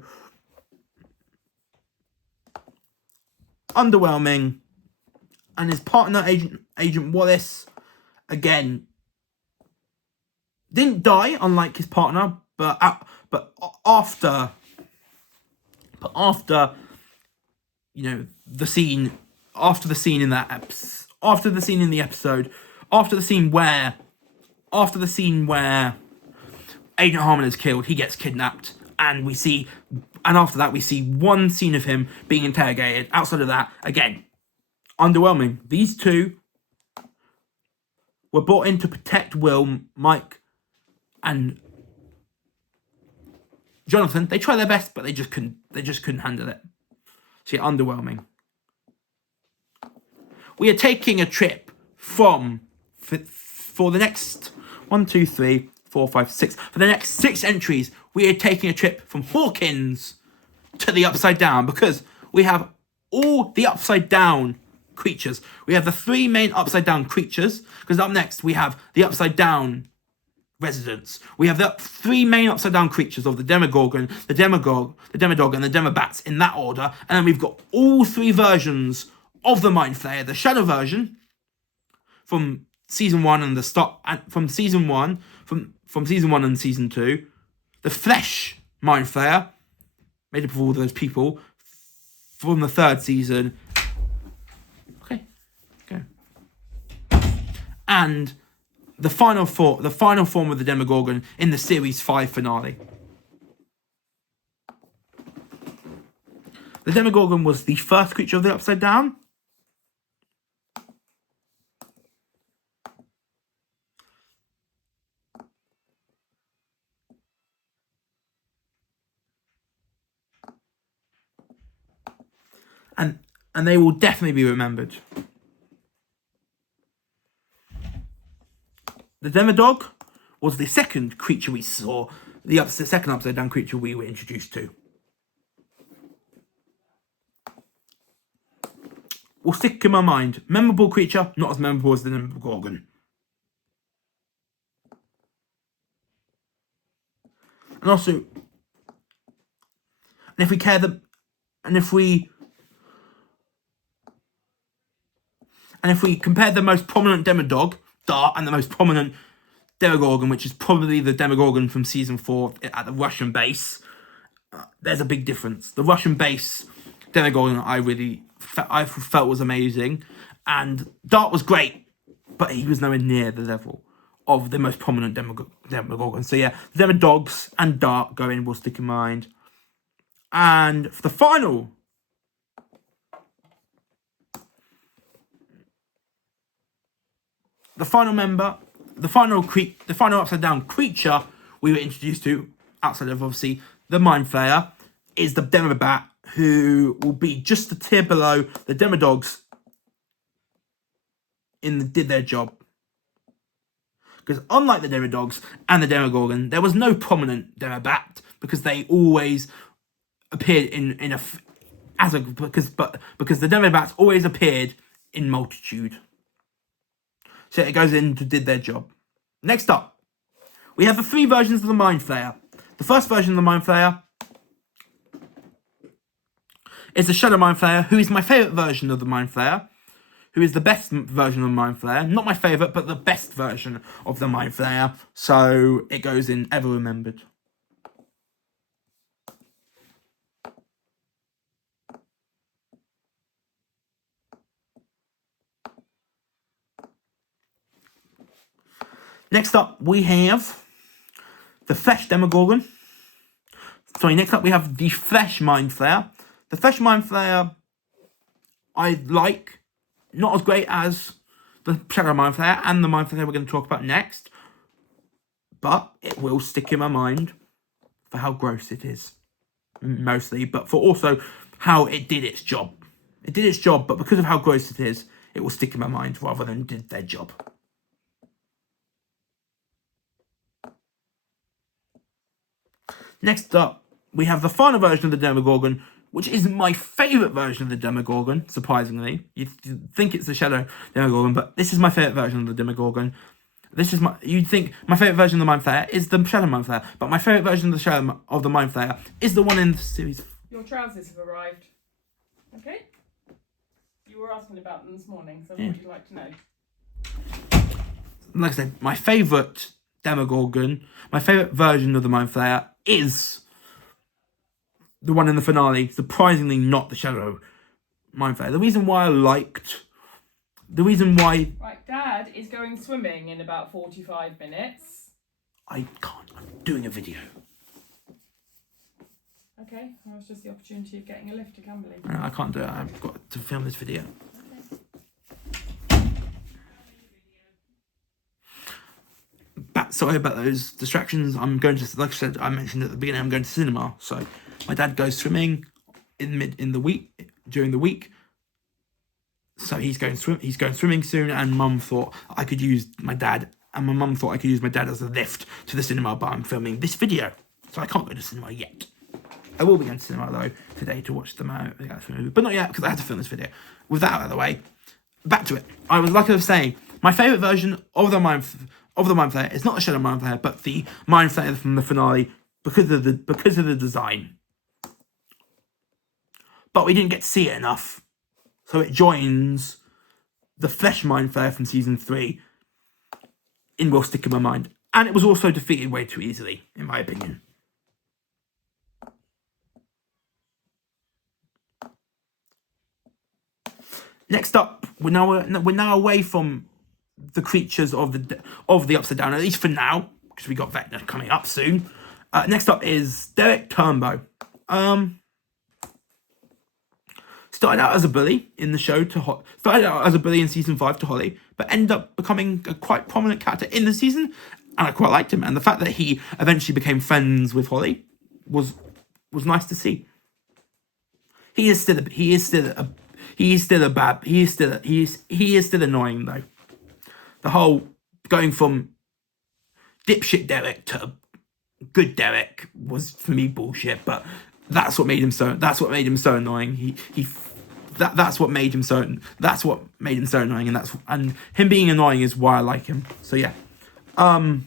underwhelming, and his partner, Agent Wallace, again, didn't die, unlike his partner, but after, you know, the scene, after the scene in the episode, after the scene where Agent Harmon is killed, he gets kidnapped, and after that we see one scene of him being interrogated. Outside of that, again, underwhelming. These two were brought in to protect Will, Mike, and Jonathan. They tried their best, but they just couldn't handle it. So yeah, underwhelming. We are taking a trip for the next 1, 2, 3, 4, 5, 6. For the next 6 entries, we are taking a trip from Hawkins to the Upside Down, because we have all the Upside Down creatures. We have the 3 main Upside Down creatures, because up next we have the Upside Down residents. We have the 3 main Upside Down creatures of the Demogorgon, the Demodog, and the Demobats in that order. And then we've got all 3 versions of the Mind Flayer. The Shadow version from season 1 and from season 1 and season 2. The Flesh Mind Flayer, made up of all those people, from the 3rd season. Okay. And the final form of the Demogorgon in the series 5 finale. The Demogorgon was the first creature of the Upside Down. And they will definitely be remembered. The Demodog was the second creature we saw, the second Upside Down creature we were introduced to. Will stick in my mind. Memorable creature, not as memorable as the Demogorgon. And also, if we compare the most prominent Demodog, Dart, and the most prominent Demogorgon, which is probably the Demogorgon from season 4 at the Russian base, there's a big difference. The Russian base Demogorgon I felt was amazing, and Dart was great, but he was nowhere near the level of the most prominent Demogorgon. So yeah, the Demodogs and Dart will stick in mind. And for the final Upside Down creature we were introduced to, outside of obviously the Mind Flayer, is the Demobat, who will be just a tier below the Demodogs did their job. Because unlike the Demodogs and the Demogorgon, there was no prominent Demobat, because they always appeared because the Demobats always appeared in multitude. So it goes into did their job. Next up, we have the 3 versions of the Mind Flayer. The first version of the Mind Flayer is the Shadow Mind Flayer, who is my favourite version of the Mind Flayer, who is the best version of the Mind Flayer. Not my favourite, but the best version of the Mind Flayer. So it goes in ever remembered. Next up, we have the Flesh Demogorgon. Next up we have the Flesh Mind Flayer. The Flesh Mind Flayer I like. Not as great as the Shadow Mind Flayer and the Mind Flayer we're going to talk about next. But it will stick in my mind for how gross it is. Mostly. But for also how it did its job. It did its job, but because of how gross it is, it will stick in my mind rather than did their job. Next up, we have the final version of the Demogorgon, which is my favourite version of the Demogorgon, surprisingly. You'd think it's the Shadow Demogorgon, but this is my favourite version of the Demogorgon. You'd think my favourite version of the Mind Flayer is the Shadow Mind Flayer, but my favourite version of the Mind Flayer is the one in the series. Your trousers have arrived. Okay? You you were asking about them this morning, so what would you like to know? Like I said, my favourite Demogorgon, my favourite version of the Mind Flayer is the one in the finale, surprisingly not the Shadow Mind Flayer. The reason why Right, Dad is going swimming in about 45 minutes. I can't, I'm doing a video. Okay, well, it's just the opportunity of getting a lift to Camberley. No, I can't do it, I've got to film this video. Sorry about those distractions. I'm going to, like I said, I mentioned at the beginning, I'm going to cinema. So my dad goes swimming during the week. So he's going swimming soon, and Mum thought I could use my dad, and my mum thought I could use my dad as a lift to the cinema, but I'm filming this video, so I can't go to cinema yet. I will be going to cinema though today to watch the movie, but not yet because I have to film this video. With that out of the way, back to it. I was saying, my favourite version of the Mind Flayer is not the Shadow Mind Flayer, but the Mind Flayer from the finale because of the design. But we didn't get to see it enough, so it joins the Flesh Mind Flayer from season 3 in Will Stick in My Mind, and it was also defeated way too easily, in my opinion. Next up, we're now away from the creatures of the Upside Down, at least for now, because we got Vecna coming up soon. Next up is Derek Turnbow. Started out as a bully in the show started out as a bully in season 5 to Holly, but ended up becoming a quite prominent character in the season, and I quite liked him. And the fact that he eventually became friends with Holly was nice to see. He is still annoying though. The whole going from dipshit Derek to good Derek was for me bullshit, but that's what made him so annoying. That's what made him so annoying, and him being annoying is why I like him. So yeah. I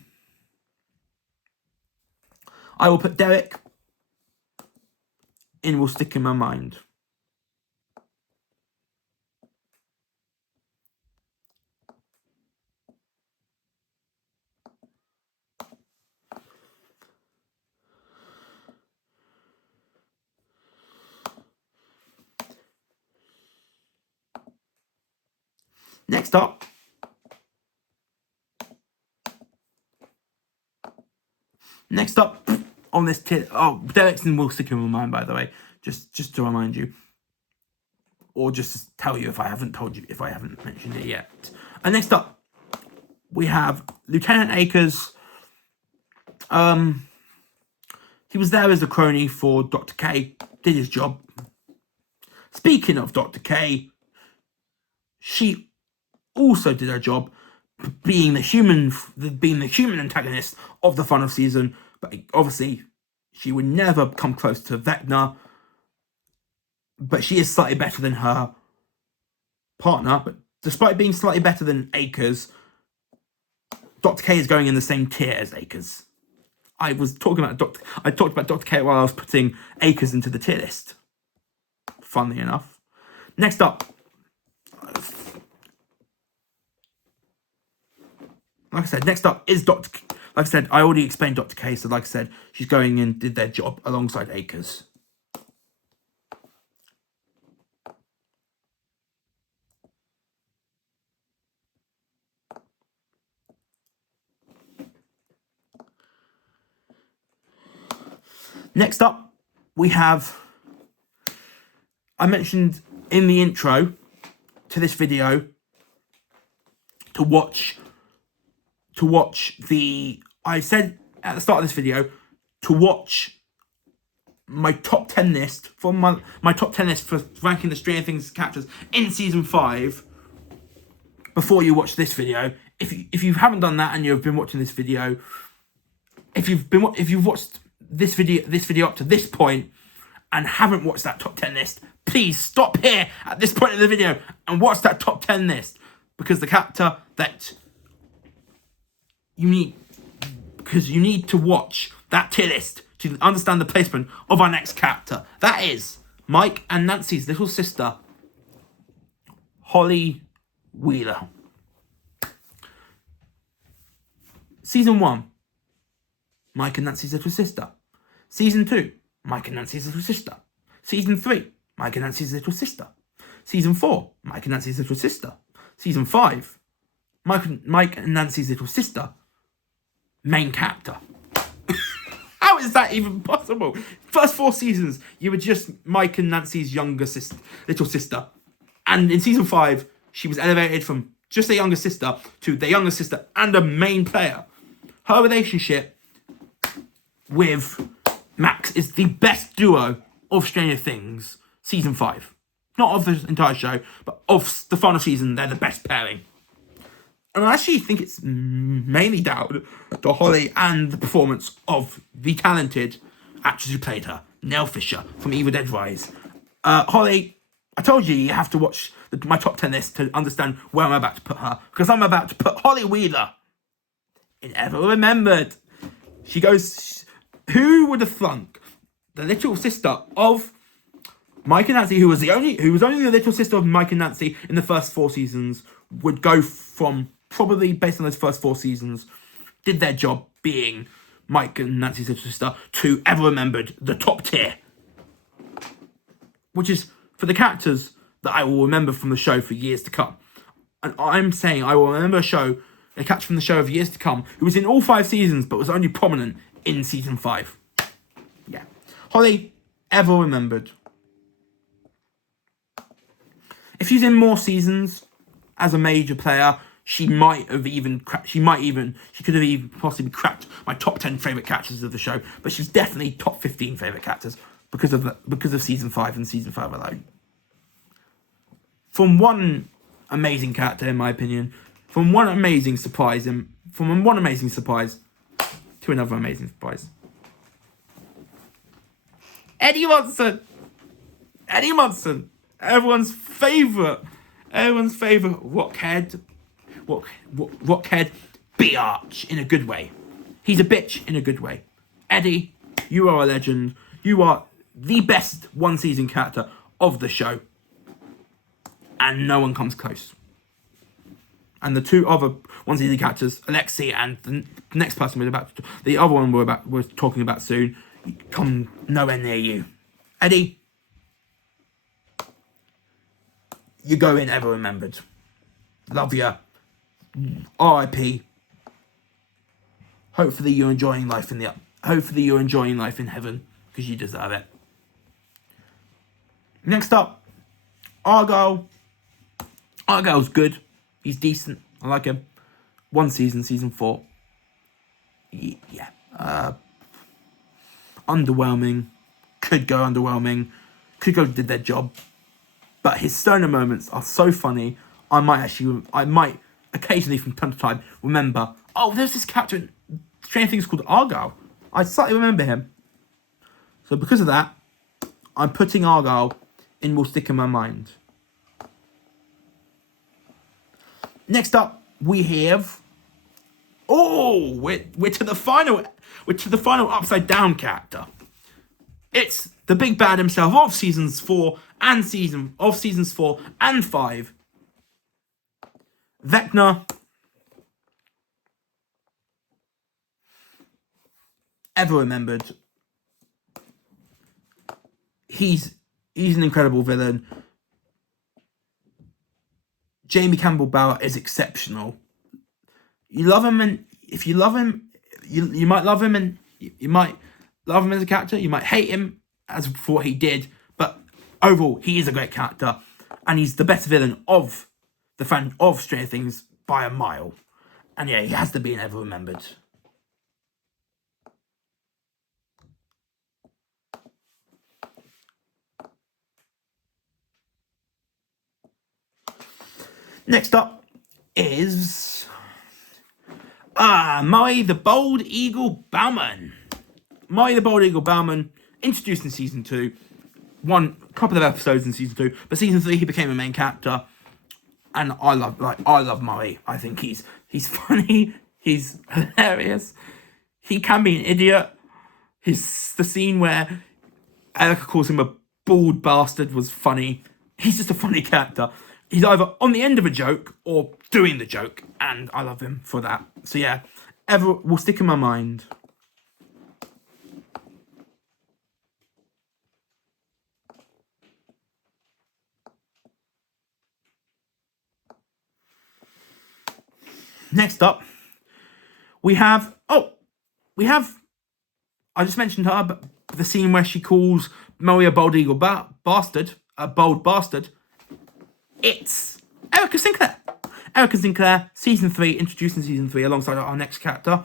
will put Derek in Will Stick in My Mind. Next up, on this Derek's in Will Stick in My Mind, by the way, just to remind you, or just to tell you if I haven't mentioned it yet. And next up, we have Lieutenant Akers. He was there as a crony for Dr. K, did his job. Speaking of Dr. K, she also did her job, being the human antagonist of the final season, but obviously she would never come close to Vecna, but she is slightly better than her partner. But despite being slightly better than Akers, Dr. K is going in the same tier as Akers. I talked about Dr. K while I was putting Akers into the tier list, funnily enough. Next up, like I said, next up is Dr. K. Like I said, I already explained Dr. K, so like I said, she's going in, did their job alongside Akers. Next up, we have, I mentioned in the intro to this video I said at the start of this video to watch my top 10 list for my top 10 list for ranking the Stranger Things characters in season 5 before you watch this video. If you haven't done that and you've been watching this video, if you've watched this video up to this point and haven't watched that top 10 list, please stop here at this point in the video and watch that top 10 list, because the character that you need to watch that tier list to understand the placement of our next character. That is Mike and Nancy's little sister, Holly Wheeler. Season 1, Mike and Nancy's little sister. Season 2, Mike and Nancy's little sister. Season 3, Mike and Nancy's little sister. Season 4, Mike and Nancy's little sister. Season 5, Mike and Nancy's little sister. Main character. How is that even possible? First 4 seasons, you were just Mike and Nancy's little sister. And in season 5, she was elevated from just a younger sister to the younger sister and a main player. Her relationship with Max is the best duo of Stranger Things season 5. Not of the entire show, but of the final season, they're the best pairing. And I actually think it's mainly down to Holly and the performance of the talented actress who played her, Nell Fisher from Evil Dead Rise. Holly, I told you have to watch my top 10 list to understand where I'm about to put her. Because I'm about to put Holly Wheeler in Ever Remembered. She goes, who would have thunk the little sister of Mike and Nancy, who was only the little sister of Mike and Nancy in the first 4 seasons, would go from, probably based on those first 4 seasons, did their job being Mike and Nancy's little sister, to Ever Remembered, the top tier. Which is for the characters that I will remember from the show for years to come. And I'm saying I will remember a character from the show of years to come, who was in all 5 seasons, but was only prominent in season 5. Yeah. Holly, Ever Remembered. If she's in more seasons as a major player, she could have even possibly cracked my top 10 favourite characters of the show, but she's definitely top 15 favourite characters because of season 5 and season 5 alone. From one amazing character, in my opinion, from one amazing surprise to another amazing surprise. Eddie Munson, everyone's favourite rockhead biatch in a good way. He's a bitch in a good way. Eddie, you are a legend. You are the best one-season character of the show. And no one comes close. And the 2 other one-season characters, Alexi and the next person the other one we're talking about soon, come nowhere near you. Eddie, you go in Ever Remembered. Love ya. R.I.P. Hopefully you're enjoying life in heaven, because you deserve it. Next up, Argyle. Argyle's good. He's decent. I like him. 1 season, season 4. Yeah. Underwhelming. Could go underwhelming. Could go did their job. But his stoner moments are so funny. I might occasionally from time to time remember, oh, there's this character in Stranger Things called Argyle. I slightly remember him. So because of that, I'm putting Argyle in Will Stick in My Mind. Next up, we have... Oh, we're to the final upside down character. It's the big bad himself of seasons 4 and 5. Vecna. Ever Remembered. He's an incredible villain. Jamie Campbell Bower is exceptional. You love him, and if you love him, you might love him, and you might love him as a character. You might hate him for what he did, but overall, he is a great character, and he's the best villain of the fan of Stranger Things by a mile. And yeah, he has to be an Ever Remembered. Next up is Murray the Bold Eagle Bauman. Murray the Bold Eagle Bauman, introduced in season 2, a couple of episodes in season 2, but season 3 he became a main character, and I love Murray. I think he's funny, he's hilarious, he can be an idiot. The scene where Erica calls him a bald bastard was funny. He's just a funny character. he's either on the end of a joke or doing the joke, and I love him for that. So yeah, ever will stick in my mind. Next up, we have I just mentioned her, but the scene where she calls Murray a bold eagle bastard, a bold bastard. It's Erica Sinclair. Erica Sinclair, season 3, introduced in season 3 alongside our next character,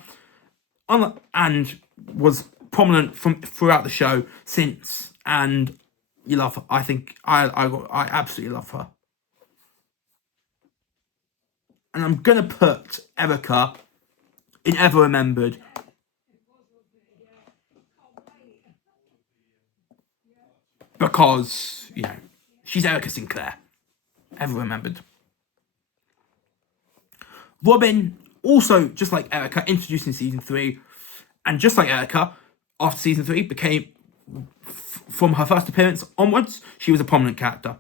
and was prominent throughout the show since. And you love her. I think I absolutely love her. And I'm gonna put Erica in Ever Remembered. Because, you know, she's Erica Sinclair. Ever Remembered. Robin, also, just like Erica, introduced in season 3. And just like Erica, after season 3, became, from her first appearance onwards, she was a prominent character.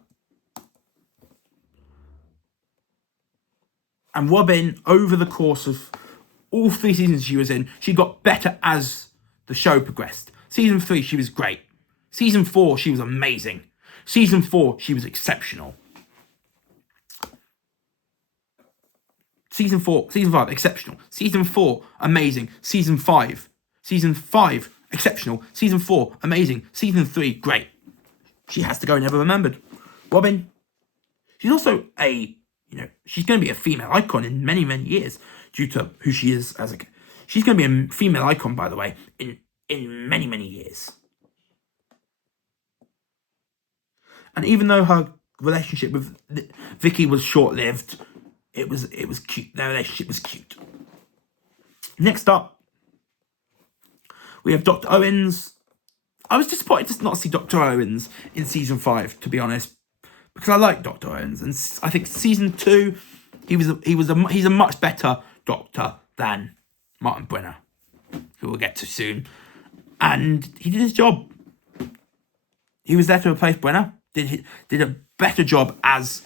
And Robin, over the course of all 3 seasons she was in, she got better as the show progressed. Season 3, she was great. Season 4, she was amazing. Season 4, she was exceptional. Season 5, exceptional. Season 4, amazing. Season 5, exceptional. Season 4, amazing. Season 3, great. She has to go Never Remembered. Robin, she's also she's going to be a female icon in many, many years due to who she is as a... She's going to be a female icon, by the way, in many, many years. And even though her relationship with Vicky was short-lived, it was cute. Their relationship was cute. Next up, we have Dr. Owens. I was disappointed to not see Dr. Owens in season 5, to be honest, because I like Dr. Owens, and I think season 2, he's a much better doctor than Martin Brenner, who we'll get to soon, and he did his job. He was there to replace Brenner. Did a better job as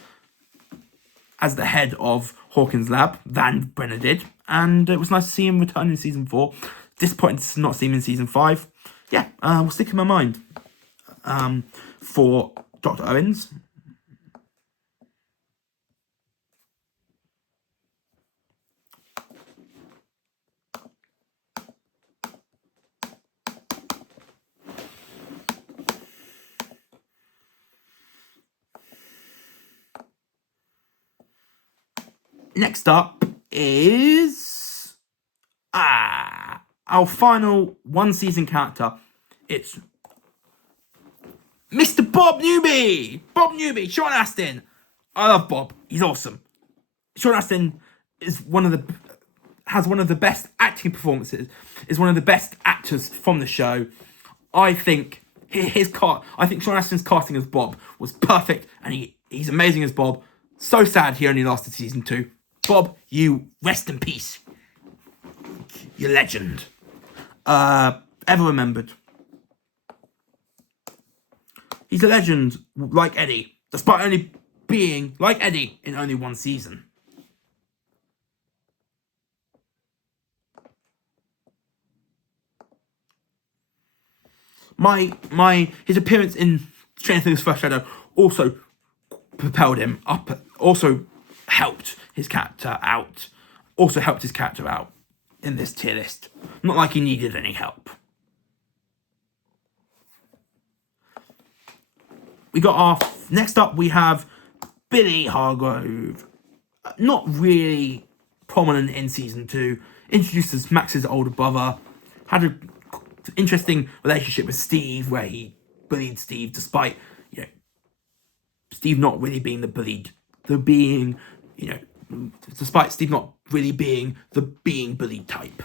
the head of Hawkins Lab than Brenner did, and it was nice to see him return in season 4. Disappointed to not see him in season 5. Yeah, will stick in my mind for Dr. Owens. Next up is our final one-season character. It's Mr. Bob Newby! Bob Newby, Sean Astin. I love Bob. He's awesome. Sean Astin has one of the best acting performances. Is one of the best actors from the show. I think Sean Astin's casting as Bob was perfect, and he's amazing as Bob. So sad he only lasted season 2. Bob, you rest in peace. You're legend. Ever Remembered. He's a legend, like Eddie, despite only being like Eddie in only one season. His appearance in Stranger Things First Shadow also propelled him up, also helped his character out in this tier list. Not like he needed any help. Next up we have Billy Hargrove. Not really prominent in season 2. Introduced as Max's older brother. Had an interesting relationship with Steve, where he bullied Steve despite, Steve not really being despite Steve not really being the being bullied type.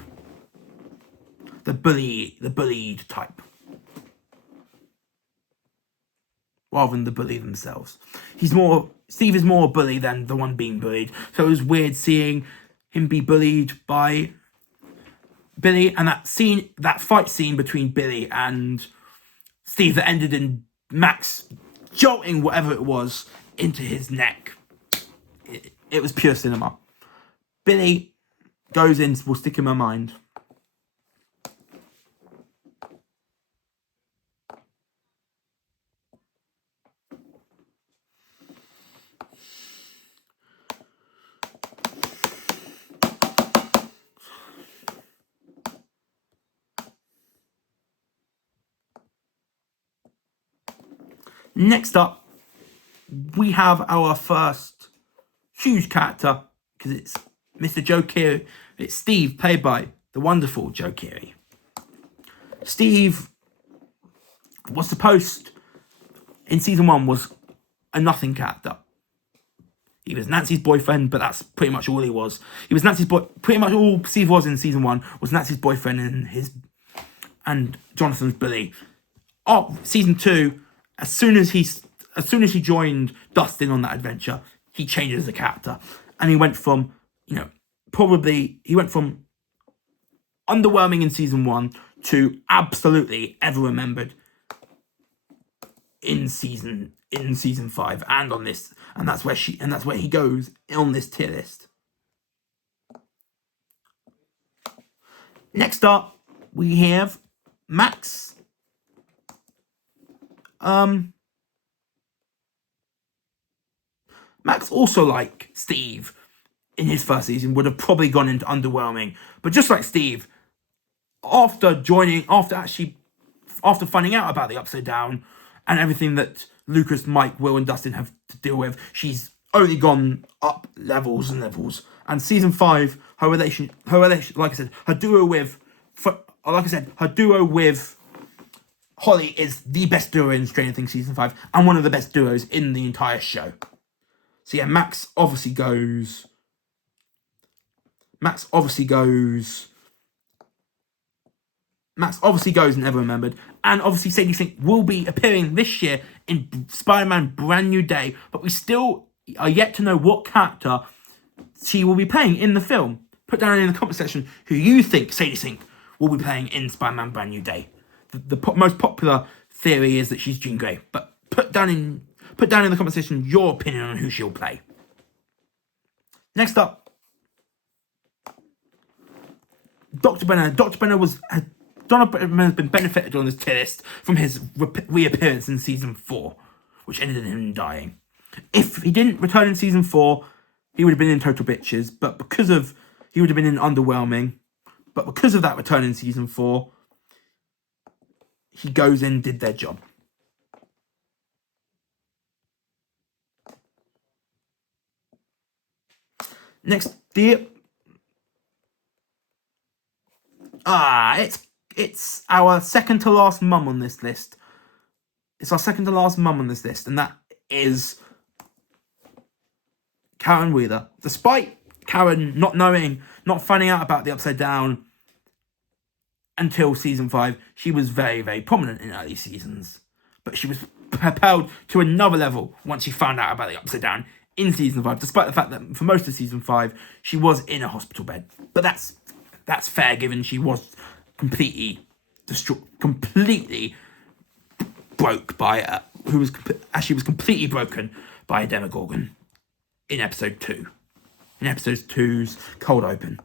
The bullied type. Rather than the bully themselves. Steve is more a bully than the one being bullied. So it was weird seeing him be bullied by Billy, and that fight scene between Billy and Steve that ended in Max jolting whatever it was into his neck. it was pure cinema. Billy goes in, will stick in my mind. Next up, we have our first huge character, because it's Mr. Joe Keery. It's Steve, played by the wonderful Joe Keery. Steve was supposed, in season 1, was a nothing character. He was Nancy's boyfriend, but that's pretty much all he was. He was Nancy's boy. Pretty much all Steve was in season 1 was Nancy's boyfriend and Jonathan's Billy. Oh, season 2, as soon as he joined Dustin on that adventure, he changes the character, and he went from underwhelming in season 1 to absolutely ever remembered in season 5 and on this, and that's where he goes on this tier list. Next up, we have Max. Max, also like Steve in his first season, would have probably gone into underwhelming, but just like Steve, after finding out about the Upside Down and everything that Lucas, Mike, Will, and Dustin have to deal with, she's only gone up levels and levels. And season 5, her relation, like I said, her duo with Holly is the best duo in Stranger Things season 5, and one of the best duos in the entire show. So yeah, Max obviously goes and Never Remembered. And obviously Sadie Sink will be appearing this year in Spider-Man Brand New Day, but we still are yet to know what character she will be playing in the film. Put down in the comment section who you think Sadie Sink will be playing in Spider-Man Brand New Day. The most popular theory is that she's Jean Grey, but put down in the comment section your opinion on who she'll play. Next up, Dr. Benner. Donald Brenner has been benefited on this tier list from his reappearance in season 4, which ended in him dying. If he didn't return in season 4, he would have been in Total Bitches, he would have been in Underwhelming. But because of that return in season 4, he goes in, did their job. Next, it's our second to last mum on this list. And that is Karen Wheeler. Despite Karen not finding out about the Upside Down until season 5, she was very, very prominent in early seasons. But she was propelled to another level once she found out about the Upside Down in season 5, despite the fact that for most of season 5, she was in a hospital bed. But that's fair, given she was completely broke by she was completely broken by a Demogorgon in episode 2. In episode 2's Cold Open.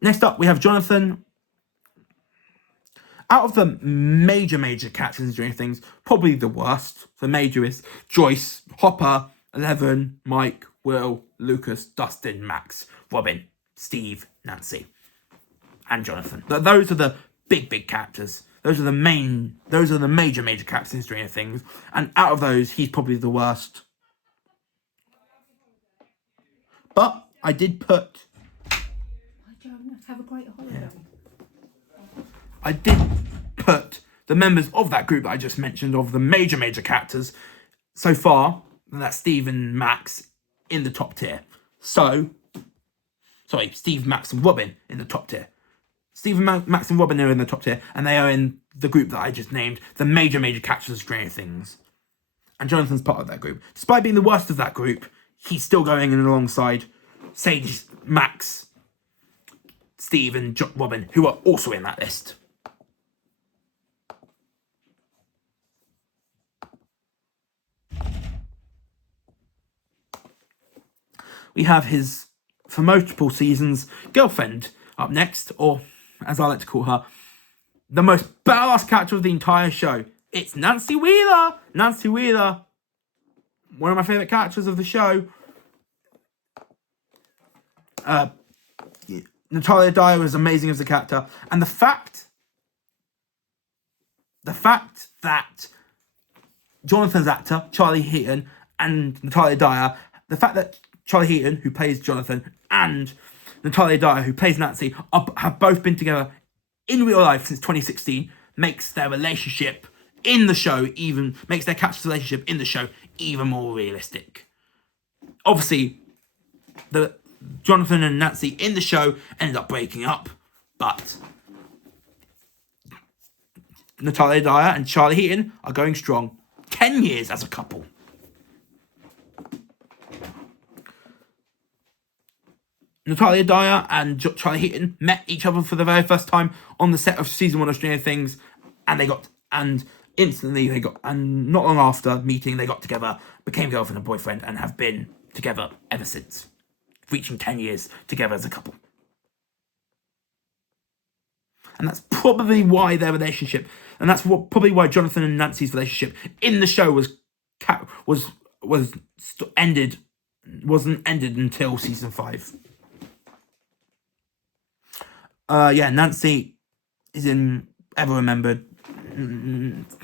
Next up, we have Jonathan. Out of the major characters in Stranger Things, probably the worst. The major is Joyce, Hopper, Eleven, Mike, Will, Lucas, Dustin, Max, Robin, Steve, Nancy, and Jonathan. But those are the big characters. Those are the major characters in Stranger Things. And out of those, he's probably the worst. But I did put... Have a great holiday. Yeah. I did put the members of that group that I just mentioned, of the major characters, so far, and that's Steve and Max, in the top tier. Steve, Max, and Robin in the top tier. Steve and Max and Robin are in the top tier, and they are in the group that I just named, the major characters of Stranger Things. And Jonathan's part of that group. Despite being the worst of that group, he's still going in alongside Sadie, Max, Steve, and Robin, who are also in that list. we have his, for multiple seasons, girlfriend up next, or as I like to call her, the most badass character of the entire show. It's Nancy Wheeler. Nancy Wheeler, one of my favourite characters of the show. Natalia Dyer was amazing as a character, and the fact that Jonathan's actor, Charlie Heaton, and Natalia Dyer, the fact that Charlie Heaton, who plays Jonathan, and Natalia Dyer, who plays Nancy, have both been together in real life since 2016, makes their relationship in the show makes their character's relationship in the show even more realistic. Obviously, the Jonathan and Nancy in the show ended up breaking up, but Natalia Dyer and Charlie Heaton are going strong. 10 years as a couple. Natalia Dyer and Charlie Heaton met each other for the very first time on the set of season 1 of Stranger Things, and not long after meeting, they got together, became girlfriend and boyfriend, and have been together ever since, reaching 10 years together as a couple. And that's probably why their relationship, and that's probably why Jonathan and Nancy's relationship in the show wasn't ended until season 5. Nancy is in Ever Remembered.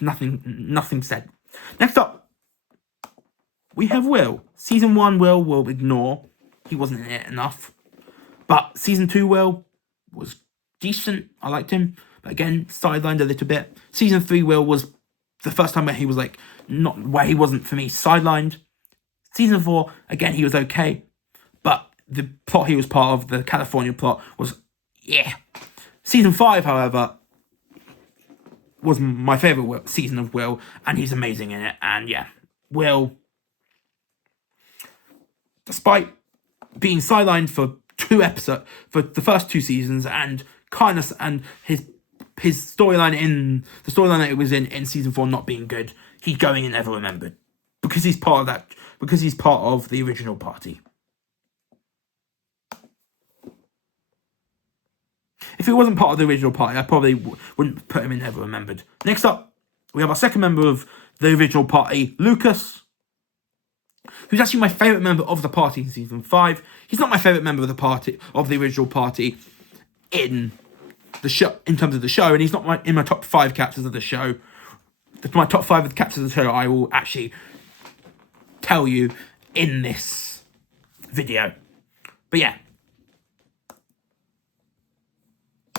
Nothing said. Next up, we have Will. Season 1 Will ignore. He wasn't in it enough. But season 2 Will was decent. I liked him. But again, sidelined a little bit. Season 3 Will was the first time where he was where he wasn't, for me, sidelined. Season 4, again, he was okay. But the plot he was part of, the California plot, was, yeah. Season 5, however, was my favourite season of Will, and he's amazing in it. And yeah, Will, despite being sidelined for the first 2 seasons, and his storyline that it was in season 4 not being good, he's going in Ever Remembered because he's part of the original party. If he wasn't part of the original party, I probably wouldn't put him in Ever Remembered. Next up, we have our second member of the original party, Lucas, who's actually my favourite member of the party in season 5. He's not my favourite member of the original party in the show, in terms of the show, and he's not in my top 5 characters of the show. My top 5 of the characters of the show I will actually tell you in this video. But yeah,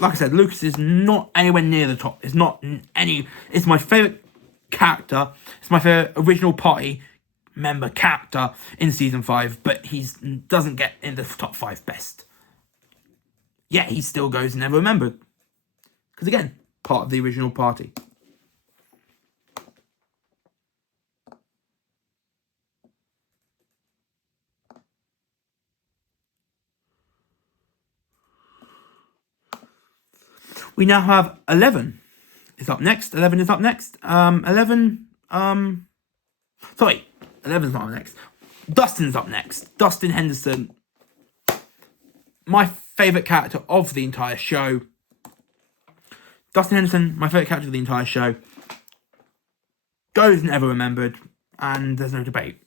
like I said, Lucas is not anywhere near the top. It's my favourite character. It's my favourite original party member character in season 5, but he doesn't get in the top 5 best. Yeah, he still goes Never Remembered. Because again, part of the original party. We now have 11 is up next. 11 is up next. 11's not up next. Dustin's up next. Dustin Henderson. My favourite character of the entire show. Dustin Henderson, my favourite character of the entire show. Goes Never Remembered, and there's no debate.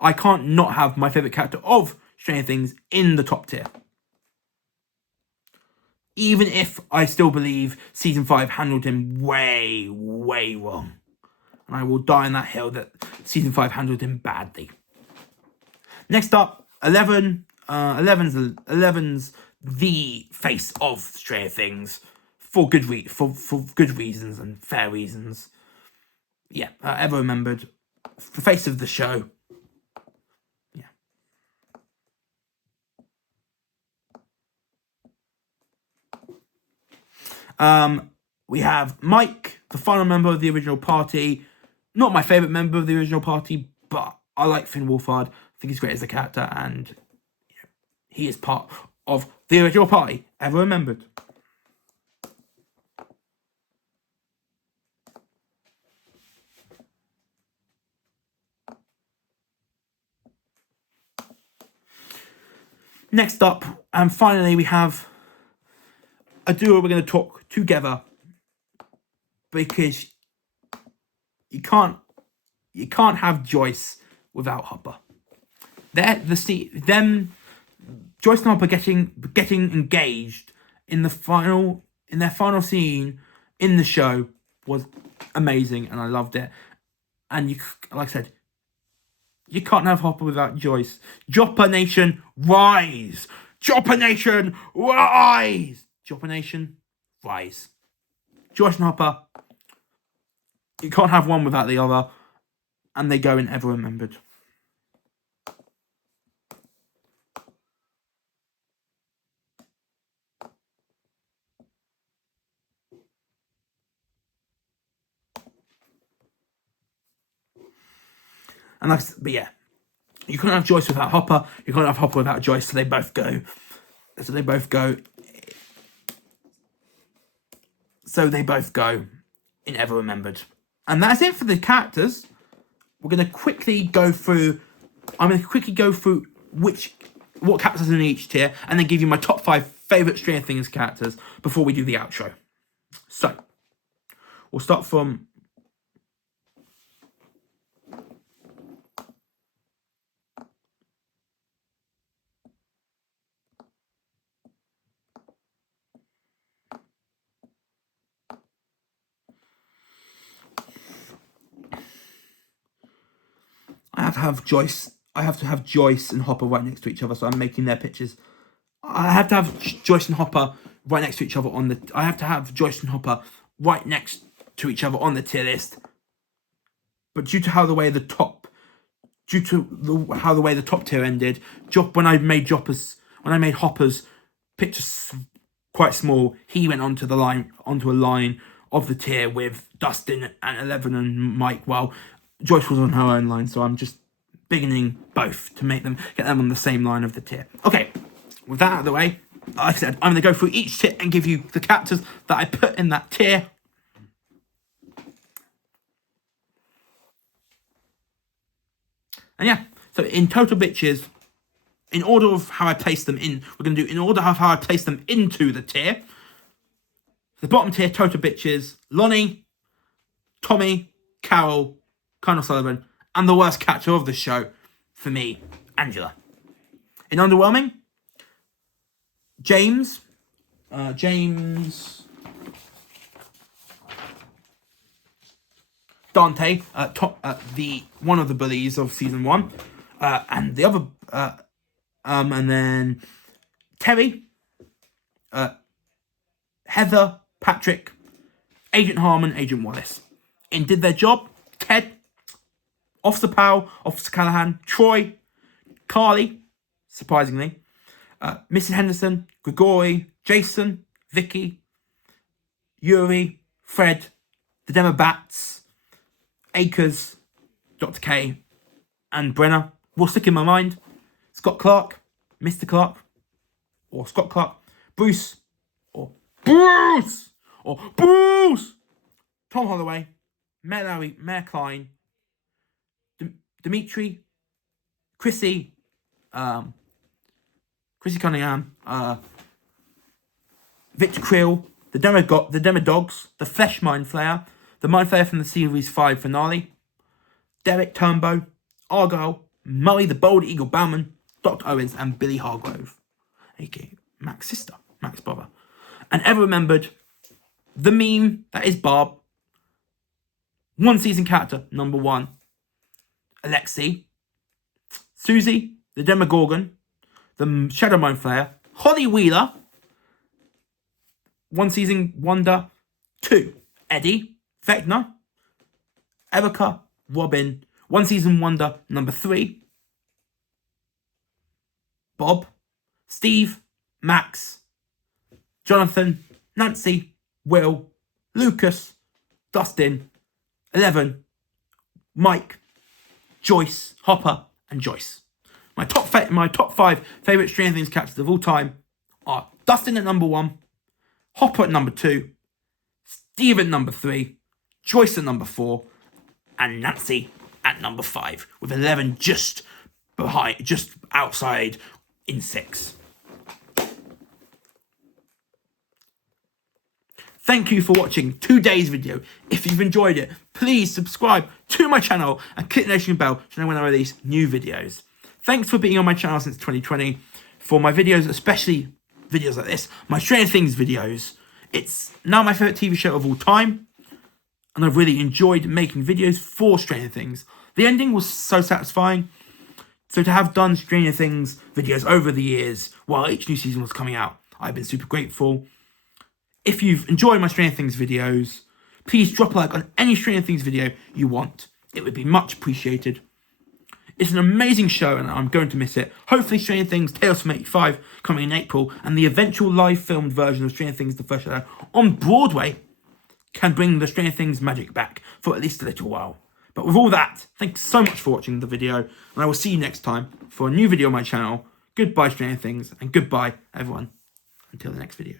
I can't not have my favourite character of Stranger Things in the top tier. Even if I still believe season 5 handled him way, way wrong. And I will die on that hill that season 5 handled him badly. Next up, 11. 11's the face of Stranger Things for good reasons and fair reasons. Yeah, Ever Remembered. The face of the show. We have Mike, the final member of the original party. Not my favourite member of the original party, but I like Finn Wolfhard. I think he's great as a character, and he is part of the original party, Ever Remembered. Next up, and finally, we have a duo we're going to talk together, because you can't have Joyce without Hopper. Joyce and Hopper getting engaged in their final scene in the show was amazing, and I loved it. And like I said, you can't have Hopper without Joyce. Jopper Nation, rise! Jopper Nation, rise! Jopper Nation, rise. Joyce and Hopper, you can't have one without the other, and they go in Ever Remembered. And but yeah, you can't have Joyce without Hopper. You can't have Hopper without Joyce. So they both go. In Ever Remembered. And that's it for the characters. I'm going to quickly go through what characters in each tier, and then give you my top 5 favourite Stranger Things characters before we do the outro. So, we'll start from... I have to have Joyce and Hopper right next to each other, so I'm making their pictures. I have to have Joyce and Hopper right next to each other on the tier list. But due to how the way the top tier ended, when I made Hopper's pictures quite small, he went onto a line of the tier with Dustin and Eleven and Mike. Well, Joyce was on her own line, so I'm just beginning both to get them on the same line of the tier. Okay, with that out of the way, like I said, I'm going to go through each tier and give you the characters that I put in that tier. And yeah, so in Total Bitches, in order of how I place them in, we're going to do in order of how I place them into the tier. The bottom tier, Total Bitches, Lonnie, Tommy, Carol, Colonel Sullivan, and the worst character of the show, for me, Angela. In Underwhelming, James, Dante, the one of the bullies of season 1, and the other, and then Terry, Heather, Patrick, Agent Harmon, Agent Wallace. In Did Their Job, Ted, Officer Powell, Officer Callahan, Troy, Carly, surprisingly, Mrs. Henderson, Gregory, Jason, Vicky, Yuri, Fred, the Demo Bats, Akers, Dr. K, and Brenner will stick in my mind. Scott Clark, Mr. Clark, or Scott Clark, Bruce, or Bruce, Tom Holloway, Mayor Larry, Mayor Klein, Dimitri, Chrissy Cunningham, Victor Creel, the Demo Dogs, the Flesh Mind Flayer, the Mind Flayer from the Series 5 finale, Derek Turnbow, Argyle, Murray the Bold Eagle Bauman, Dr. Owens, and Billy Hargrove, aka Mac's sister, Mac's brother. And Ever Remembered, the meme that is Barb, one season character, number 1, Alexi, Susie, the Demogorgon, the Shadow Mind Flayer, Holly Wheeler, one season wonder, 2, Eddie, Vecna, Erica, Robin, one season wonder, number 3, Bob, Steve, Max, Jonathan, Nancy, Will, Lucas, Dustin, 11, Mike, Joyce, Hopper, and Joyce. My top 5 favourite Stranger Things characters of all time are Dustin at number 1, Hopper at number 2, Steve at number 3, Joyce at number 4, and Nancy at number 5, with 11 just outside in 6. Thank you for watching today's video. If you've enjoyed it, please subscribe to my channel and click the notification bell to know when I release new videos. Thanks for being on my channel since 2020. For my videos, especially videos like this, my Stranger Things videos, it's now my favourite TV show of all time. And I've really enjoyed making videos for Stranger Things. The ending was so satisfying. So to have done Stranger Things videos over the years while each new season was coming out, I've been super grateful. If you've enjoyed my Stranger Things videos, please drop a like on any Stranger Things video you want. It would be much appreciated. It's an amazing show and I'm going to miss it. Hopefully Stranger Things Tales from 85 coming in April and the eventual live filmed version of Stranger Things The First Shadow on Broadway can bring the Stranger Things magic back for at least a little while. But with all that, thanks so much for watching the video and I will see you next time for a new video on my channel. Goodbye Stranger Things and goodbye everyone until the next video.